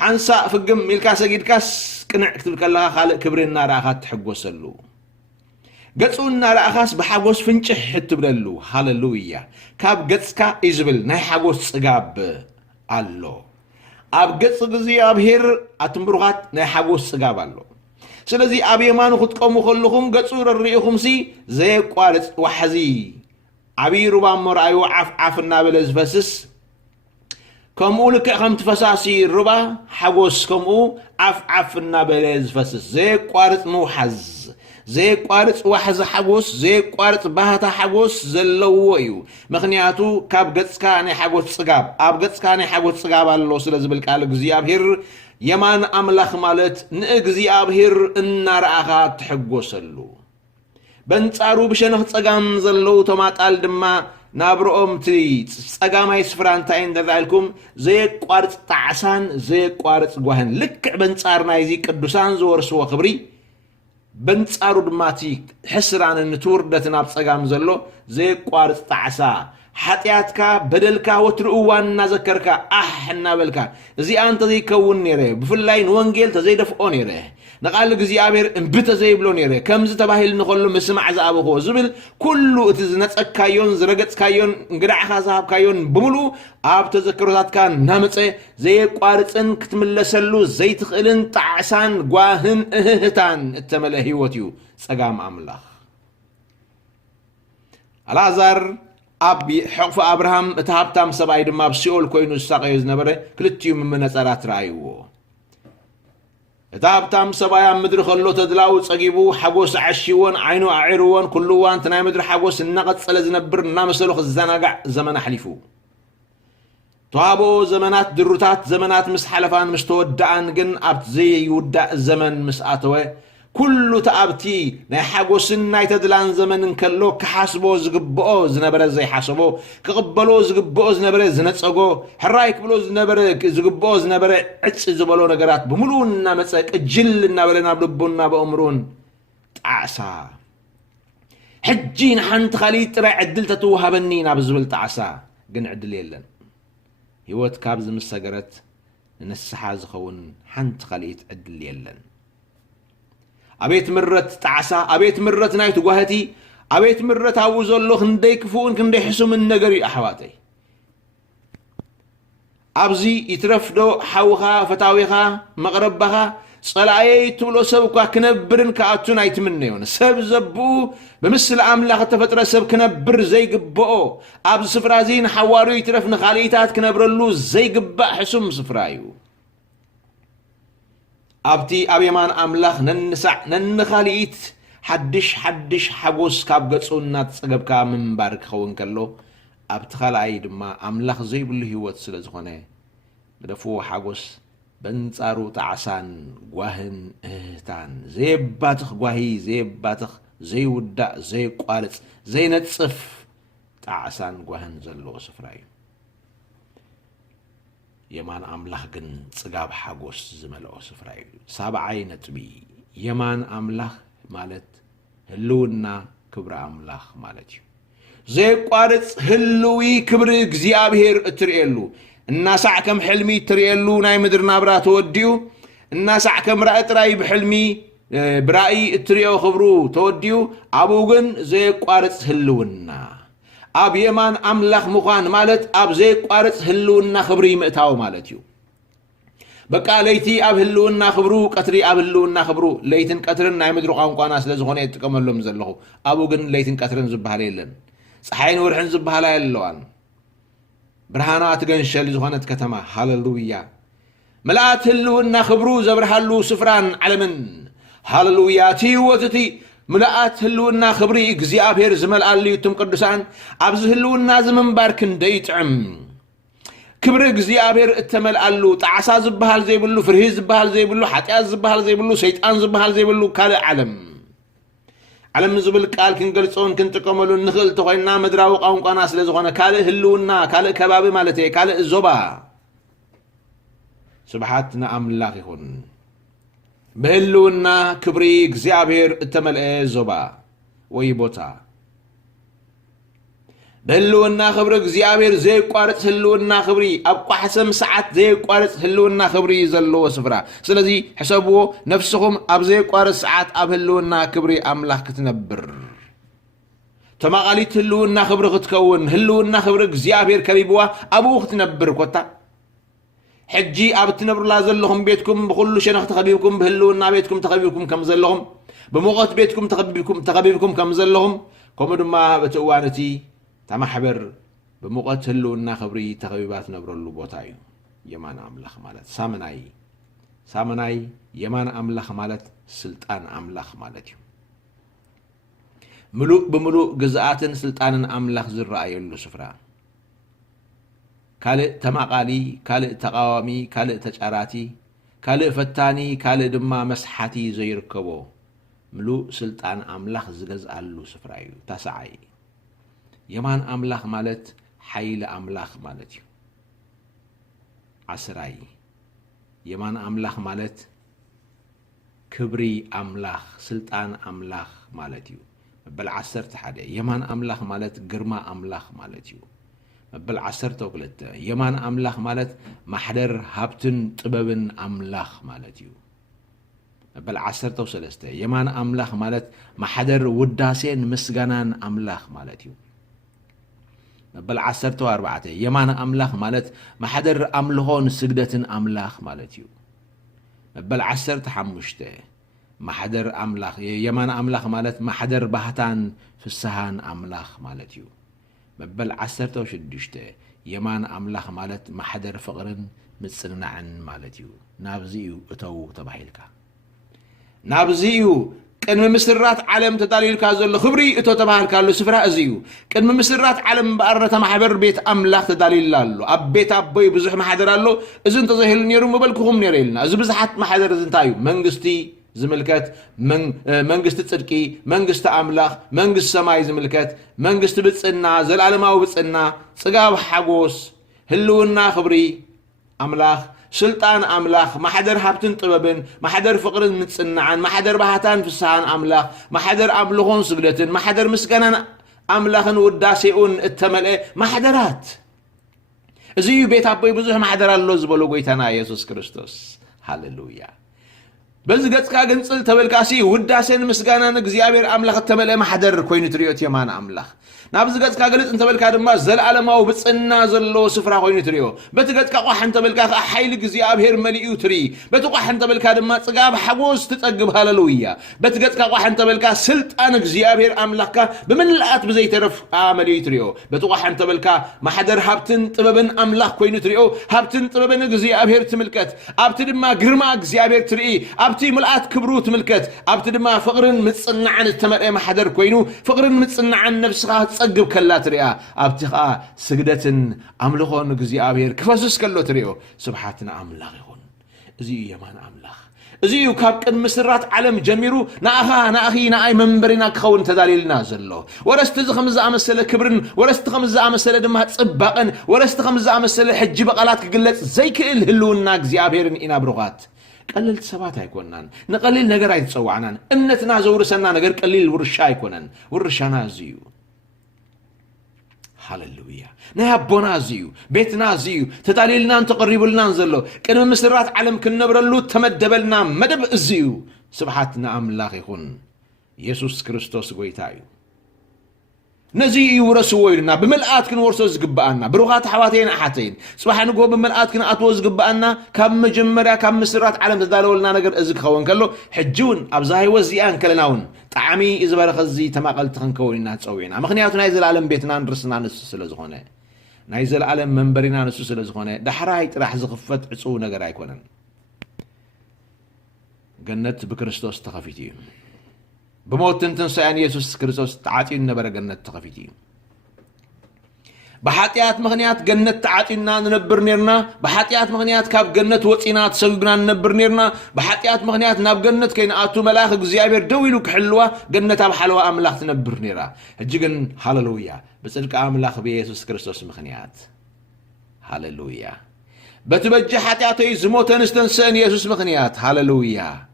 ሓንሳ ፍግም ኢልካ ሰጊድካስ ቅንዕ ክትብል ከለኻ ካልእ ክብሪ እናረኣኻ ትሕጎሰሉ ገጹ እናረኣኻስ ብሓጎስ ፍንጭሕ እትብለሉ ሃሌሉያ ካብ ገጽካ እዩ ዝብል ናይ ሓጎስ ጽጋብ ኣሎ ኣብ ገጽ እግዚኣብሔር ኣትምብሩኻት ናይ ሓጎስ ጽጋብ ኣሎ ስለዚ ኣብ የማኑ ክትቆሙ ከለኹም ገጹ ረሪኢኹምሲ ዘየቋርጽ ዋሕዚ ዓብዪ ሩባ መርኣዩ ዓፍ እናበለ ዝፈስስ ከምኡ ልክዕ ከምቲ ፈሳሲ ሩባ ሓጎስ ከምኡ ዓፍ እናበለ ዝፈስስ ዘየቋርጽ ምውሓዝ ዘይቋርጽ ዋሕዚ ሓጎስ ዘይቋርጽ ባህታ ሓጎስ ዘለዎ እዩ ምኽንያቱ ካብ ገጽካ ናይ ሓጎስ ጽጋብ ኣብ ገጽካ ናይ ሓጎስ ጽጋብ ኣሎ ስለ ዝብል ቃል እግዚኣብሔር የማን ኣምላኽ ማለት ንእግዚኣብሔር እናረኣኻ ትሕጎሰሉ በንጻሩ ብሸነኽ ጸጋም ዘለዉ ተማጣል ድማ ናብርኦም እቲ ጸጋማይ ስፍራ እንታይ እንደራኢልኩም ዘየቋርጽ ጣዕሳን ዘየቋርጽ ጓህን ልክዕ በንጻር ናይዚ ቅዱሳን ዝወርስዎ ክብሪ በንጻሩ ድማቲ ሕስራንን ትውርደትን ኣብ ጸጋም ዘሎ ዘይቋርጽ ጣዕሳ ሓጢያትካ በደልካ ወትሪ እዋን እናዘከርካ እናበልካ እዚኣ እንተዘይከውን ነይረ ብፍላይ ንወንጌል ተዘይደፍኦ ነይረ ንቓል እግዚኣብሔር እምቢ ተዘይብሎ ነይረ ከምዚ ተባሂል ንኸሎ ምስማዕ ዝኣበኾ ዝብል ኩሉ እቲ ዝነጸካዮን ዝረገጽካዮን እንግዳዕኻ ዝሃብካዮን ብምሉእ ኣብ ተዘክሮታትካ እናመፀ ዘየቋርጽን ክትምለሰሉ ዘይትኽእልን ጣዕሳን ጓህን እህህታን እተመልአ ህይወት እዩ ጸጋም ኣምላኽ ኣልዓዛር ኣብ ሕቕፊ ኣብርሃም እቲ ሃብታም ሰብኣይ ድማ ብሲኦል ኮይኑ ዝሳቀዮ ዝነበረ ክልቲኡ መነጸራት ረኣይዎ እቲ ሃብታም ሰብኣይ ኣብ ምድሪ ከሎ ተድላው ጸጊቡ ሓጎስ ዓሺዎን ዓይኑ ኣዒርዎን ኩሉ እዋን እቲ ናይ ምድሪ ሓጎስ እናቐጸለ ዝነብር እናመሰሉ ክዘናጋዕ ዘመን ኣሕሊፉ ተዋህቦ ዘመናት ድሩታት ዘመናት ምስ ሓለፋን ምስ ተወዳእን ግን ኣብቲ ዘይውዳእ ዘመን ምስ ኣተወ ኩሉ ተኣብቲ ናይ ሓጎስን ናይ ተድላን ዘመን እንከሎ ክሓስቦ ዝግብኦ ዝነበረ ዘይሓሰቦ ክቕበሎ ዝግብኦ ዝነበረ ዝነጸጎ ሕራይ ክብሎ ዝግብኦ ዝነበረ ዕጭ ዝበሎ ነገራት ብምሉእ እናመፀ ቅጅል እናበለ ናብ ልቡን ናብ ኣእምሮን ጣዕሳ ሕጂ ንሓንቲ ካሊእ ጥራይ ዕድል ተትወሃበኒ ናብ ዝብል ጣዕሳ ግን ዕድል የለን ህይወት ካብ ዝምሰገረት ንንስሓ ዝኸውን ሓንቲ ካሊእት ዕድል የለን أبيت مرت تعسى أبيت مرت نايت جوهتي أبيت مرت عوز الله خندي كفون خندي حسو من نجري أحواتي أبزي يترفدو حوها فتاويها مغربها صلاعي تولو سبكا كنبرن كأتون يتمنيون سب زبو بمثل أملاخ تفترة سب كنبر زي جبؤ أبز سفرازين حوارو يترفن خاليتات كنبرلو زي جبأ حسوم سفرايو أبتي أبي مان أملاخ ننسع ننخاليت حدش حقوس كاب قصونا تسقب كا من بارك خون كلو أبتخال عيد ما أملاخ زي بالله هو تسلزخونه بدفو حقوس بنصارو تعسان غواهن اهتان زي باتخ غواهي زي باتخ زي ودا زي قارص زي نصف تعسان غواهن زلو سفراي يمان أملاخ جن صقاب حقوس زملو سفراي سبعي نتبي يمان أملاخ مالت هلونا كبر أملاخ مالتي زي قارص هلوي كبر እግዚአብሔር እትርእየሉ الناس عكم حلمي تريلو ناي مدر نابرا توديو الناس عكم رأي تراي بحلمي برأي تريو خبرو توديو أبوغن زي قارص هلونا أب يمان أملاخ مخان مالت أب زي قارص هلونا خبري مئتاو مالتيو بقى ليتي أب هلونا خبرو قطري أب هلونا خبرو ليتن قطرن ناي مدر قانقانا سلازخونه يتقملهم زلخو أبوغن ليتن قطرن زبحال يلن صحين ورحن زبحال يلوان برهانات جنشل زخانة كتما هاللويا ملأت هلونا خبرو زبرحلو سفران علمن هاللويا تي وتتي ملأت هلونا خبري እግዚአብሔር زمل عليتم قدسان أبز هلونا زمن باركن ديتعم كبر እግዚአብሔር اتملألو تعسا زبحال زي بلو فرهيز زبحال زي بلو حتياز زبحال زي بلو شيطان زبحال زي بلو كال علم علم زبل قال كنقلصون كنتقملو نخل تخينا مدراو قانقانا سلازخونه كال هلونا كال كبابي مالتي كال زوبا سبحات نأملاخ يخون بهلونا كبري እግዚአብሔር እተመልአ ዞባ ወይ ቦታ بهلونا خبر እግዚአብሔር ዘይቋርጽ ህልውና خبري ኣብ ቋሕሰም ሰዓት ዘይቋርጽ ህልውና خبري ዘለዎ ስፍራ ስለዚህ ሕሰብዎ ነፍስኹም ኣብ ዘይቋርጽ ሰዓት ኣብ ህልውና ክብሪ ኣምላኽ ክትነብር ተማቃሊት ህልውና خبر ክትከውን ህልውና خبر እግዚአብሔር ከቢብዋ ኣብኡ ክትነብር ኮታ حجي أبتنبر لازلهم بيتكم بكل شنخ تخبيبكم بهلونا بيتكم تخبيبكم كم زلهم بموقت بيتكم تخبيبكم كم زلهم كم ما بتوانتي تما حبر بموقت هلونا خبري تخبيبات نبر اللوبوتاي يمان أملاخ مالت سامناي يمان أملاخ مالت سلطان أملاخ مالتي ملوك بملوك جزءات سلطان أملاخ زرعي اللو سفرا كالئ تماقالي كالئ تقاوامي كالئ تجاراتي كالئ فتاني كالئ دما مسحاتي زيركبو ملوء سلطان أملاخ زغز ألو سفرايو تسعي يمان أملاخ مالت حيل أملاخ مالتيو عسراي يمان أملاخ مالت كبري أملاخ سلطان أملاخ مالتيو بالعسر تحدي يمان أملاخ مالت قرما أملاخ مالتيو مبل عسرته وقلت يمان أملاخ مالت محدر هابتن طببن أملاخ مالتيو مبل عسرته وسلسته يمان أملاخ مالت محدر وداسين مسغانان أملاخ مالتيو مبل عسرته أربعة يمان أملاخ مالت محدر أملهون سجدتن أملاخ مالتيو مبل عسرته حمشته محدر أملاخ يمان أملاخ مالت محدر بهتان في السهان أملاخ مالتيو مبل عسرته وشدشته يمان أملاخ مالت محدر فقرن متصنعن مالتيو نابزيو اتو تبايلكا نابزيو كن مسرات عالم تداليلكا زل خبري اتو تبايلكا لو سفرا ازيو كن مسرات عالم بقرة محبر بيت أملاخ تداليل لالو اب بيت ابوي بزح محدر لالو ازن تزهل نيرو مبلكهم نيريلنا ازو بزحات محدر ازن تايو منغستي زملكت منغست صدقي منغست أملاخ منغست سماي زملكت منغست بتصنا زلالماو بتصنا صغاب حغوس هلونا خبري أملاخ سلطان أملاخ محدر هابتن طببن محدر فقرن متصنعن محدر بهاتان فسان أملاخ محدر أملغون سجدتن محدر مسكنان أملاخن وداسيون التملئ محدرات زيو بيت أبوي بزح محدر الله زبلو قويتنا يسوس كريستوس هاللويا بس قد كاغن صل تبلكاسي وداسين مسغانان እግዚአብሔር አምላኽ ተመለ ማሕደር ኮይኑ ትሪዮት የማን አምላኽ ናብዝ قد كاغلጽ እንተበልካ ድማ ዘለዓለማው ብጽና ዘሎ ስፍራ ኮይኑ ትሪዮ በቲ قد ካቋሕን ተበልካ ኃይል እግዚአብሔር መሊኡ ትሪ በቲ ቋሕን ተበልካ ድማ ጽጋብ ሓጎስ ትጸግብ ሃሌሉያ በቲ قد ካቋሕን ተበልካ ስልጣን እግዚአብሔር አምላኽካ በመላእት በዘይተረፍ አመሊኡ ትሪዮ በቲ ቋሕን ተበልካ ማሕደር ሃብትን ጥበብን አምላኽ ኮይኑ ትሪዮ ሃብትን ጥበብን እግዚአብሔር ትምልከት ኣብቲ ድማ ግርማ እግዚአብሔር ትርኢ أبتي ملأت كبروت ملكت أبتي دما فقرن متصنعن التمرئ محدر كوينو فقرن متصنعن نفسها تصقب كلا تريا أبتي سجدتن أملخون እግዚአብሔር كفاسس كلو تريو سبحاتنا أملاخ يخون زي يمان أملاخ زيو كاب كن مسرات عالم جميرو نأخي نأي منبرنا كخون تداليلنا زلو ورست خمس أمثلة كبرن ورست خمس أمثلة دمها تصبقن ورست خمس أمثلة حج بقالات كقلت زي كل هلونا እግዚአብሔርን إنا بروغات قلل سبات هيكونن نقلل نجر يتصوعنن امنتنا زورسنا نجر قليل ورشا يكونن ورشانا زيو هاللويا نهبونا زيو بيتنا زيو تتاليلنا تقربلنا نزلو كن مسرات عالم كنبرلو تمدبلنا مدب زيو سبحاتنا أملاخ يكون يسوع كريستوس غويتايو نزي يورسو ويلنا بملئات كن ورسو زغبانا بروخات حواتين احاتين صباح نغو بملئات كن اتو زغبانا كم مجمريا كم مسرات عالم تدالولنا نجر ازك خون كلو حجون ابزاي وزيان كلناون طعمي ازبر خزي تماقلت خنكونينا تصوينا مخنياتو نايزل عالم بيتنا ندرسنا نس سلازخونه نايزل عالم منبرنا نس سلازخونه دحراي طرح زخفت عصو نجر ايكونن جنت بكريستوس تخفيتي بموت تنسان يسوع كريستوس تعاطين نبر جنة تخفيتي بحاتيات مغنيات جنة تعاطينا ننبر نيرنا بحاتيات مغنيات كاب جنة وصينا تسوقنا ننبر نيرنا بحاتيات مغنيات ناب جنة كاين اتو ملاخ እግዚአብሔር دويلو كحلوه جنة اب حلوه املاخ تنبر نيرا اجيغن هاللويا بصدق املاخ بيسوع كريستوس مغنيات هاللويا بتبجي حتياتو يزموتن استنسان يسوس مخنيات هاللويا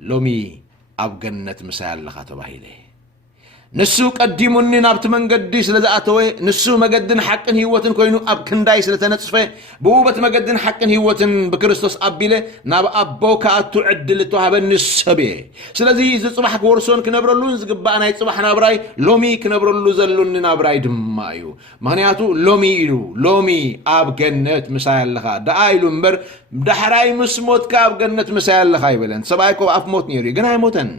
لومي أب جنة مسال لخاتو باهيلي نسو قديموني نابت من قدي سلزاتوي نسو مقدن حقن هيوتن كوينو أب كنداي سلتنصفه بوبت مقدن حقن هيوتن بكريستوس أبيله ناب أبو كاتو عدل توهبن السبي سلازي إذا صباح ورسون كنبرلون زقبانا يصبح نابراي لومي كنبرلو زلون نابراي دمايو مغنياتو لومي أب جنة مسال لخا دايلو مبر دحراي مسموت كاب جنة مسال لخا يبلن سبايكو أف موت نيري جناي موتن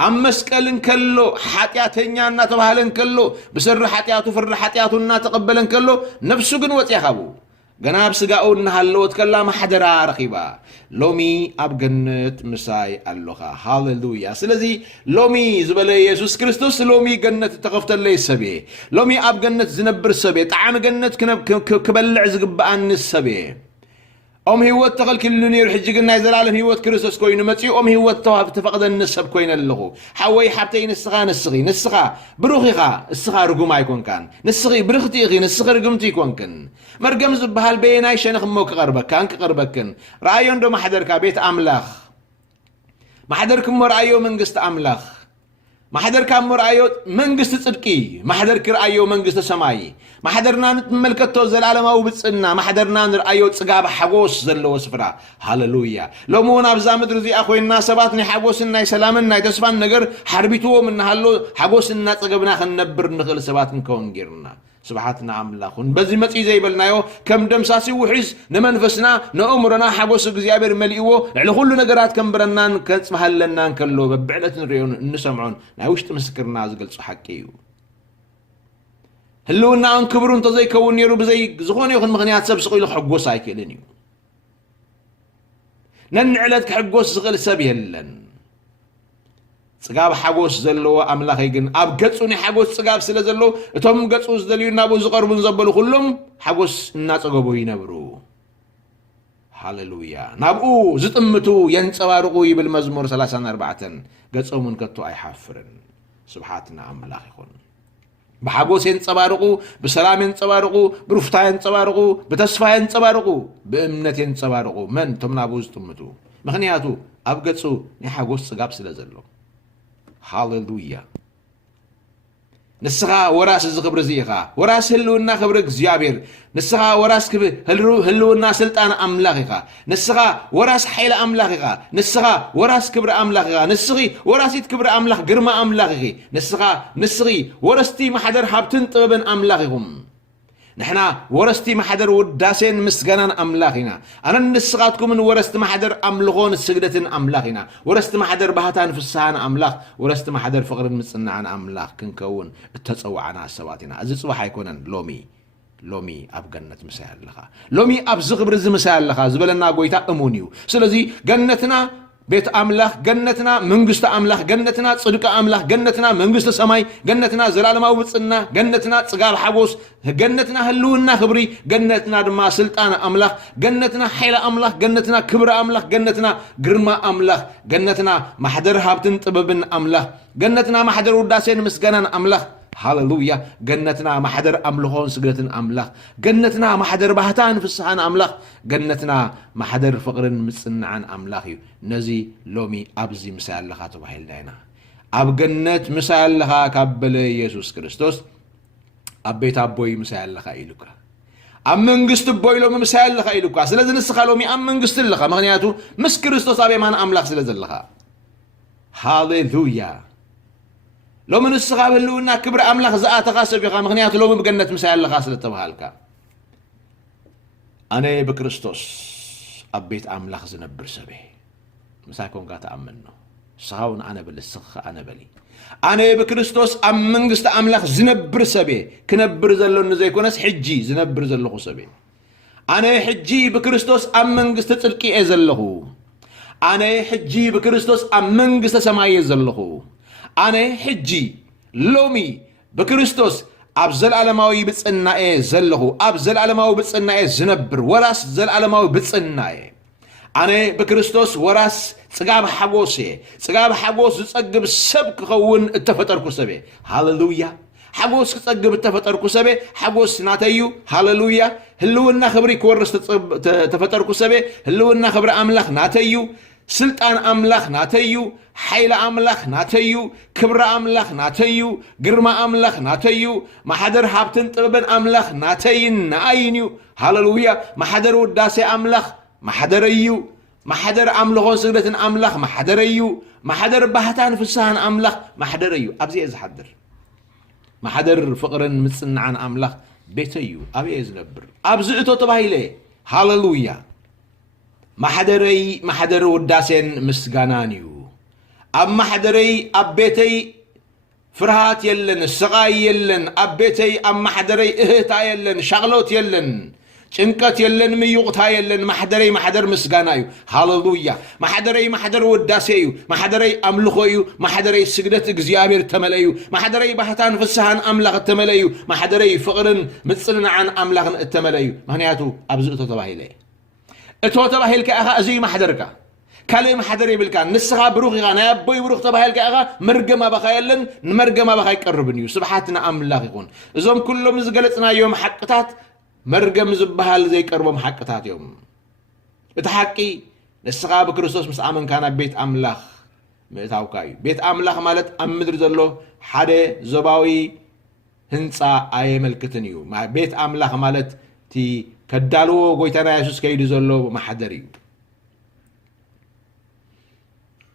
أمسكلن كلو حتياتنا تبهلن كلو بسر حتياتو فر حتياتنا تقبلن كلو نفسو جن وتيخابو جناب سجاؤن هاللو تكلم ما حدا رخيبا لومي أب جنة مساي اللغة هاللويا سلزي لومي زبالة يسوع كريستوس لومي جنة تقفت اللي سبي لومي أب جنة زنبر سبي طعام جنة كبلع زقب عن السبي هيوت تغل كل نير حج قلنا زلالم هيوت كريستوس كوين متي هيوت توهب تفقد النسب كوين اللغو حوي حبتين نسخا بروخيخا السخا رقم ما يكون كان نسخي برختي غي نسخ رقمتي يكون كن مرقم زبهال بيناي شنخ موك غربك كان كغربكن رايون دو ما حدرك بيت املاخ ما حدركم رايو منقست املاخ ما حدر كام رأيو منجست صدقي ما حدر كرأيو منجست سماي ما حدرنا نتملكتو زلالما وبتصنا ما حدرنا نرأيو صقاب حقوس زلو سفرا هاللويا لو مو نابزا مدر زي اخوينا سباتني حقوسنا سلامنا تسفان نجر حربيتو من هالو حقوسنا صقبنا خنبر نخل سباتن كون غيرنا سبحاتنا عملاخون بزي متي زي بلنايو كم دمساسي وحيز نمنفسنا نأمرنا حبوس እግዚአብሔር መልኢዎ لعل كل ነገራት كنبرنا كنصمحلنا كلو ببعلت نريون نسمعون ናይ ውሽጥ ምስክርና ዝገልጹ حق እዩ ህልውና አን ክብሩን ተዘይከውን ነይሩ በዘይ ዝኾነ ይኹን ምኽንያት ሰብ ስቂሉ ሕጎስ አይከልን እዩ ነንዕለት ክሕጎስ ዝኽእል ሰብ የለን صقاب حقوس زلوا أملاخي جن أب جتوني حقوس صقاب سلا زلوا توم جتوس دليل نابو زقر بنزبلوا كلهم حقوس الناس أجابوا ينبرو هاللويا نابو زتمتو ينصبارقوا بالمزمور 34 جتومن كتو أي حفرن سبحاتنا أملاخي خون بحقوس ينصبارقوا بسلام ينصبارقوا برفتا ينصبارقوا بتسفا ينصبارقوا بأمنة ينصبارقوا من توم نابو زتمتو مخنياتو أب جتو نحقوس صقاب سلا زلوا هاللويا نسخا وراس الزخبر زيخا وراس هلونا خبر እግዚአብሔር نسخا وراس كب هلونا سلطان املاخيخا نسخا وراس حيل املاخيخا نسخا وراس كبر املاخيخا نسخي وراسيت كبر املاخ غرما املاخي نسخي ورستي محدر حبتن طببن املاخيهم نحنا ورستي محدر وداسين مسغنان املاخنا انا نسخاتكم من ورست محدر املغون السجدتن املاخنا ورست محدر بهتان فسان املاخ ورست محدر فقر مصنعان املاخ كنكون التصوعنا سواتنا از صباح يكونن لومي اب جنت مسال لخا لومي اب زغبر مسال لخا زبلنا غويتا امونيو سلازي جنتنا بيت أملاخ جنتنا منجست أملاخ جنتنا صدق أملاخ جنتنا منجست سماي جنتنا زلالما وبصنا جنتنا صقاب حبوس جنتنا هلونا خبري جنتنا دما سلطان أملاخ جنتنا حيل أملاخ جنتنا كبر أملاخ جنتنا جرما أملاخ جنتنا محضر هابتن طببن أملاخ جنتنا محضر وداسين مسجنان أملاخ هاللويا جنتنا محضر أملخون سجدتن أملاخ جنتنا محضر بهتان فسحان أملاخ جنتنا محضر فقر مصنعان أملاخ نزي لومي أبزي مسال لخا تبحيل داينا أب جنت مسال لخا كابل يسوع كريستوس أبيت أبوي مسال لخا إلوكا أم منجست بوي لومي مسال لخا إلوكا سلازن السخالومي أم منجست لخا مغنياتو مس كريستوس أبي مان أملاخ سلازن لخا هاللويا لو من السخاب اللونا كبر أملاخ زاء تغاسب يخا مغنيات لو بجنة مسائل لغاسل تبهالك أنا بكريستوس أبيت أملاخ زنبر سبي مساكون قاتا أمنه سخاون أنا بالسخ أنا بلي أنا بكريستوس أمنجست أملاخ زنبر سبي كنبر زلو نزي كونس حجي زنبر زلو سبي أنا حجي بكريستوس أمنجست تلقي أزلهو أنا حجي بكريستوس أمنجست سماي زلهو أنا حجي لومي بكريستوس أبزل علماوي بتصنعي زلهو أبزل علماوي بتصنعي زنبر وراس زل علماوي بتصنعي أنا بكريستوس وراس صقاب حقوسي صقاب حقوس تصقب سبك خون التفتر كسبي هاللويا حقوس كتقب تفتركو سبي حقوس ناتيو هاللويا هلونا خبري كورس تفتركو سبي هلونا خبر أملاخ ناتيو سلطان أملاخ ناتيو حيل أملاخ ناتيو كبر أملاخ ناتيو قرما أملاخ ناتيو ما حدر حابتن طببن أملاخ ناتين ناينيو هاللويا ما حدر وداسي أملاخ ما حدر أيو ما حدر أملخون سجدة أملاخ ما حدر أيو ما حدر بحتان فسان أملاخ ما حدر أيو أبزي إز حدر ما حدر فقرن متصنع عن أملاخ بيتيو أبي إز نبر أبزي إتو تبايلي هاللويا ما حدر وداسين مسغانانيو أب ما حدري أب بيتي فرهات يلن السقاي يلن أب بيتي أب ما حدري إهتا يلن شغلوت يلن شنكت يلن ميوقتا يلن ما حدر مسغانايو هاللويا ما حدر وداسيو ما حدري أملخويو ما حدري سجدت اغزيابير تمليو ما حدري بحتان فسحان أملاغ التمليو ما حدري فقرن متصلنا عن أملاغ التمليو مهنياتو أبزئتو تباهيلي اتو تباهيلك أخا أزي ما حدركا كالي ما حدري بالكان نسخا بروخي غانا يبوي بروخ تباهيلك أخا مرقما بخايلن مرقما بخاي قربنيو سبحاتنا أملاغ يكون إذن كلهم زقلتنا يوم حقتات مرقم زبهال زي قربهم حقتات يوم بتحقي نسخا بكريستوس مس آمن كان بيت أملاخ متاوكاي بيت أملاخ مالت أمدر زلو حدا زباوي هنصا أي ملكتنيو مع بيت أملاخ مالت تي كدالو قويتنا يسوس كيدو زلو محدريو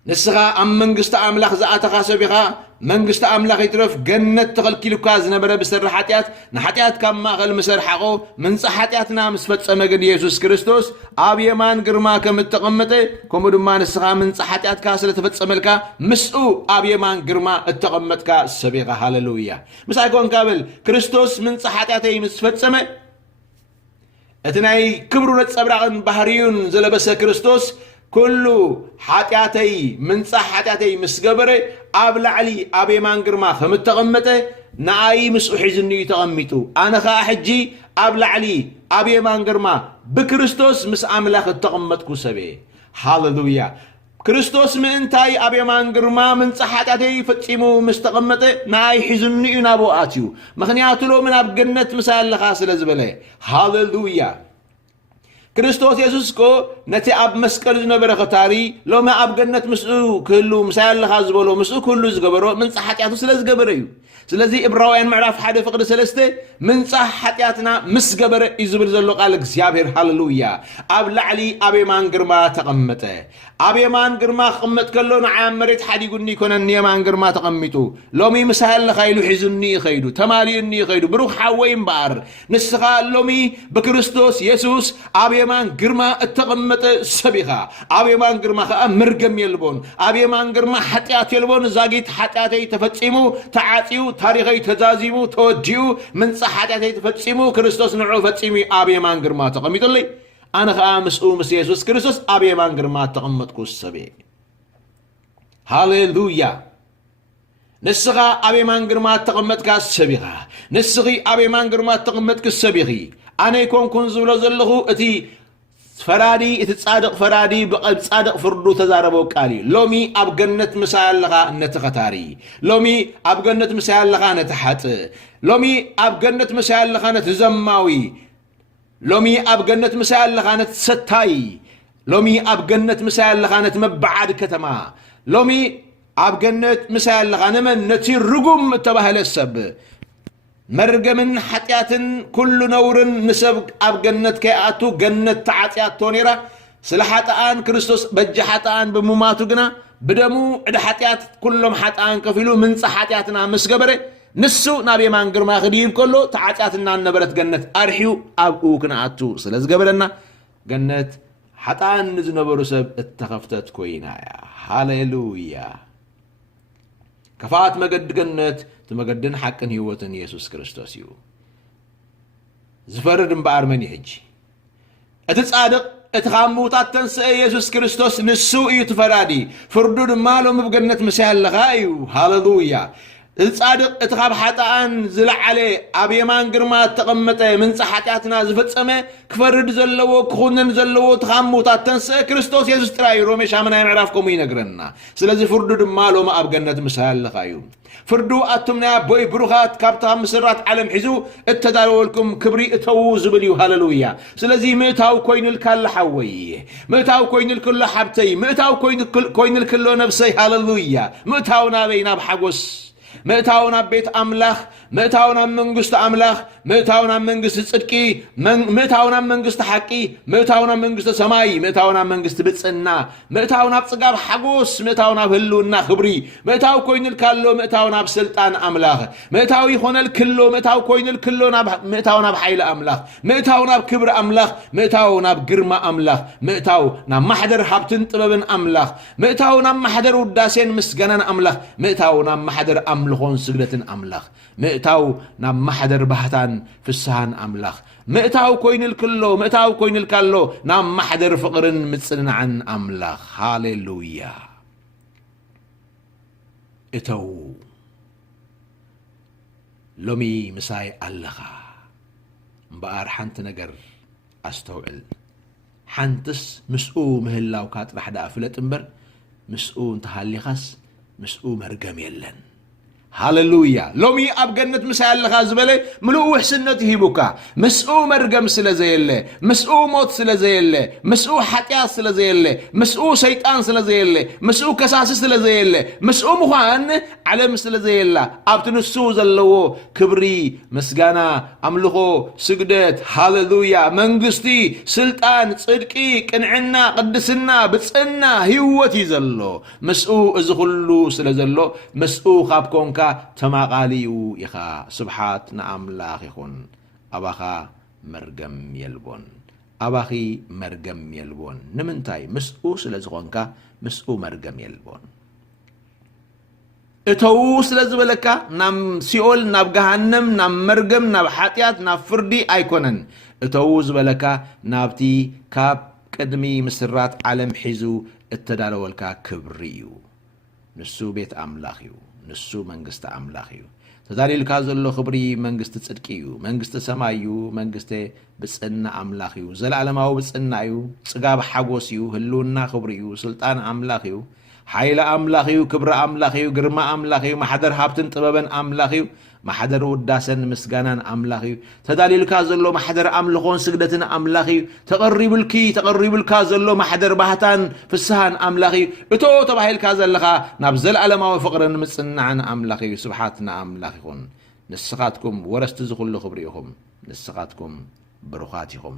نسخا أم منقست أملاخ زعاتخا سبيخا منقست أملاخ يترف جنة تغلكي لكاز نبرا بسر حاتيات نحاتيات كما غل مسر حقو من صحاتياتنا مسفت سمجن يسوس كريستوس أبي يمان قرما كم التقمته كم دما نسخا من صحاتيات كاسل تفت سملكا مسؤو أبي يمان قرما التقمتك سبيخا هاللويا مسايكون قابل كريستوس من صحاتياتي مسفت سمه اتناي كبرو نتصبرعن بحريون زلبس كريستوس كله حاتياتي من صح حاتياتي مسقبره أبلع علي أبي مانقرما فمتغمته ناي مسوحيزني تغميتو أنا خا حجي أبلع علي أبي مانقرما بكريستوس مس أملاخ التغمتكو سبي هاللويا كريستوس من انتاي أبي مانقرما من صح حاتياتي فتيمو مستغمته ناي حيزني نابو آتيو مخنياتو لو من أبقنت مسال لخاص لزبله هاللويا كريستوس يسوسكو نتي أب مسكال زنبرة ختاري لو ما أب جنة مسؤول كله مسال خازبولو مسؤول كله زجبرو من صحة يعطو سلز جبريو سلزي إبراهيم معرف حدا فقد سلسته من صحة يعطنا مسجبر يزبر زلو قالك زيابير هاللويا أب لعلي أبي مانقرما تقمته أبي مانقرما قمت كلون عامرت حد يقولني كنا نيا مانقرما تقمتو لو مي مسهل خيلو حزني خيلو تماليني خيلو بروح حوين بار نسخا لومي بكريستوس يسوس أبي مانقرما التقمته سبيخا أبي مانقرما خا مرقم يلبون أبي مانقرما حتيات يلبون زاقيت حتياتي تفتيمو تعاتيو تاريخي تزازيمو توديو من صحاتي تفتيمو كريستوس نعو فتيمي أبي مانقرما تقمتو لي أنا خامس أمس يسوس كريستوس أبي مانقرما تقمتكو السبي هاليلويا نسخا أبي مانقرما تقمتك السبيخا نسخي أبي مانقرما تقمتك السبيخي أنا يكون كنزو لزلخو اتي فرادي تصادق فرادي بقلب صادق فردو تزاربو قالي لومي اب جنت مسال لغا نتختاري لومي اب جنت مسال لغا نتحط لومي اب جنت مسال لغا نتزماوي لومي اب جنت مسال لغا نتستاي لومي اب جنت مسال لغا نتمبعد كتما لومي اب جنت مسال لغا نمن نتي رغم تبهل السب مرقمن حتياتن كل نورن نسب أب جنت كأتو جنت تعطيات تونيرا سلحتان كريستوس بجحتان بمماتو جنا بدمو إذا حتيات كلهم حتان كفيلو من صحاتياتنا مسجبرة نسو نبي ما نقر ما خديم كله تعطياتنا نبرت جنت أرحيو أبو كنا أتو سلز جبرنا جنت حتان نزنبرو سب اتخفتت كوينا هاليلويا كفات مجد جنت تمجدن حقن هيوتن يسوع كريستوس يو زفردن بارمن يجي اتصادق اتخاموتات تنسى يسوع كريستوس نسو يتفرادي فردود مالو مبجنت مسال لغايو هاللويا الصادق اتخاب حتان زلع عليه أبيمان قرمات تقمته من صحاتنا زفتسمه كفرد زلو كخونن زلو تخامو تاتنسى كريستوس يسوس تراي رومي شامنا يعرفكم ينقرنا سلازي فردو دمالو ما أبقنت مسهل لخايو فردو أتمنا بوي بروخات كابتها مسرات علم حزو اتداروا لكم كبري اتوو زبليو هاللويا سلازي مئتاو كوين الكل حوي مئتاو كوين الكل حبتي مئتاو كوين الكل نفسي هاللويا مئتاو نابينا بحقوس مئتاونا بيت أملاخ مئتاونا منغست أملاخ مئتاونا منغست صدقي مئتاونا منغست حقي مئتاونا منغست سماي مئتاونا منغست بتصنا مئتاونا بصقاب حقوس مئتاونا بهلونا خبري مئتاو كوين الكالو مئتاونا بسلطان أملاخ مئتاو يخون الكلو مئتاو كوين الكلو مئتاونا بحيل أملاخ مئتاونا بكبر أملاخ مئتاونا بقرما أملاخ مئتاونا محدر حبتن طببن أملاخ مئتاونا محدر وداسين مسجنان أملاخ مئتاونا محدر أملخون سجدة أملاخ مئتاو نام محدر بحتان في السهان أملاخ مئتاو كوين الكلو مئتاو كوين الكلو نام محدر فقرن متصن عن أملاخ هاليلويا اتو لومي مساي ألخا مبار حنت نجر أستوعل حنتس مسؤو مهلاو كات رح دا أفلت امبر مسؤو انتهالي خاص مسؤو مرقم يلن هاللويا لومي أبجنت مسألة الغازبلة ملو حسنة هيبوكا مسؤو مرقم سلازيلة مسؤو موت سلازيلة مسؤو حتيا سلازيلة مسؤو شيطان سلازيلة مسؤو كساس سلازيلة مسؤو مخان علم سلازيلة أبتنسو زلو كبري مسجانا أملخو سجدت هاللويا منغستي سلطان صدقي كنعنا قدسنا بتصنا هيوتي زلو مسؤو إزخلو سلازلو مسؤو خابكون تماقاليو إخا سبحات نأملاخ يخون أباخا مرقم يلبون أباخي مرقم يلبون نمنتاي مسؤو سلزغونكا مسؤو مرقم يلبون اتو سلزبلكا نام سيول ناب جهنم نام مرقم ناب حاتيات ناب فردي أيكونن اتو زبلكا نابتي كاب قدمي مسرات عالم حيزو التدالولكا كبريو نسو بيت أملاخيو نسو منغست أملاخيو تداليل كازلو خبري منغست صدقيو منغست سمايو منغست بصنا أملاخيو زلعلماو بصنايو صقاب حغوسيو هلونا خبريو سلطان أملاخيو حيل أملاخيو كبر أملاخيو غرما أملاخيو محدر هابتن طببن أملاخيو محدر وداسن مسغانان أملاخيو تداليل كازلو محدر أملخون سجدتن أملاخيو تقرب الكازلو محدر بحتان في السهان أملاخيو اتو تباهيل كازلخا نابزل علما وفقرن مصنع عن أملاخيو سبحاتنا أملاخيكم نسخاتكم ورستزخل خبريكم نسخاتكم بروخاتكم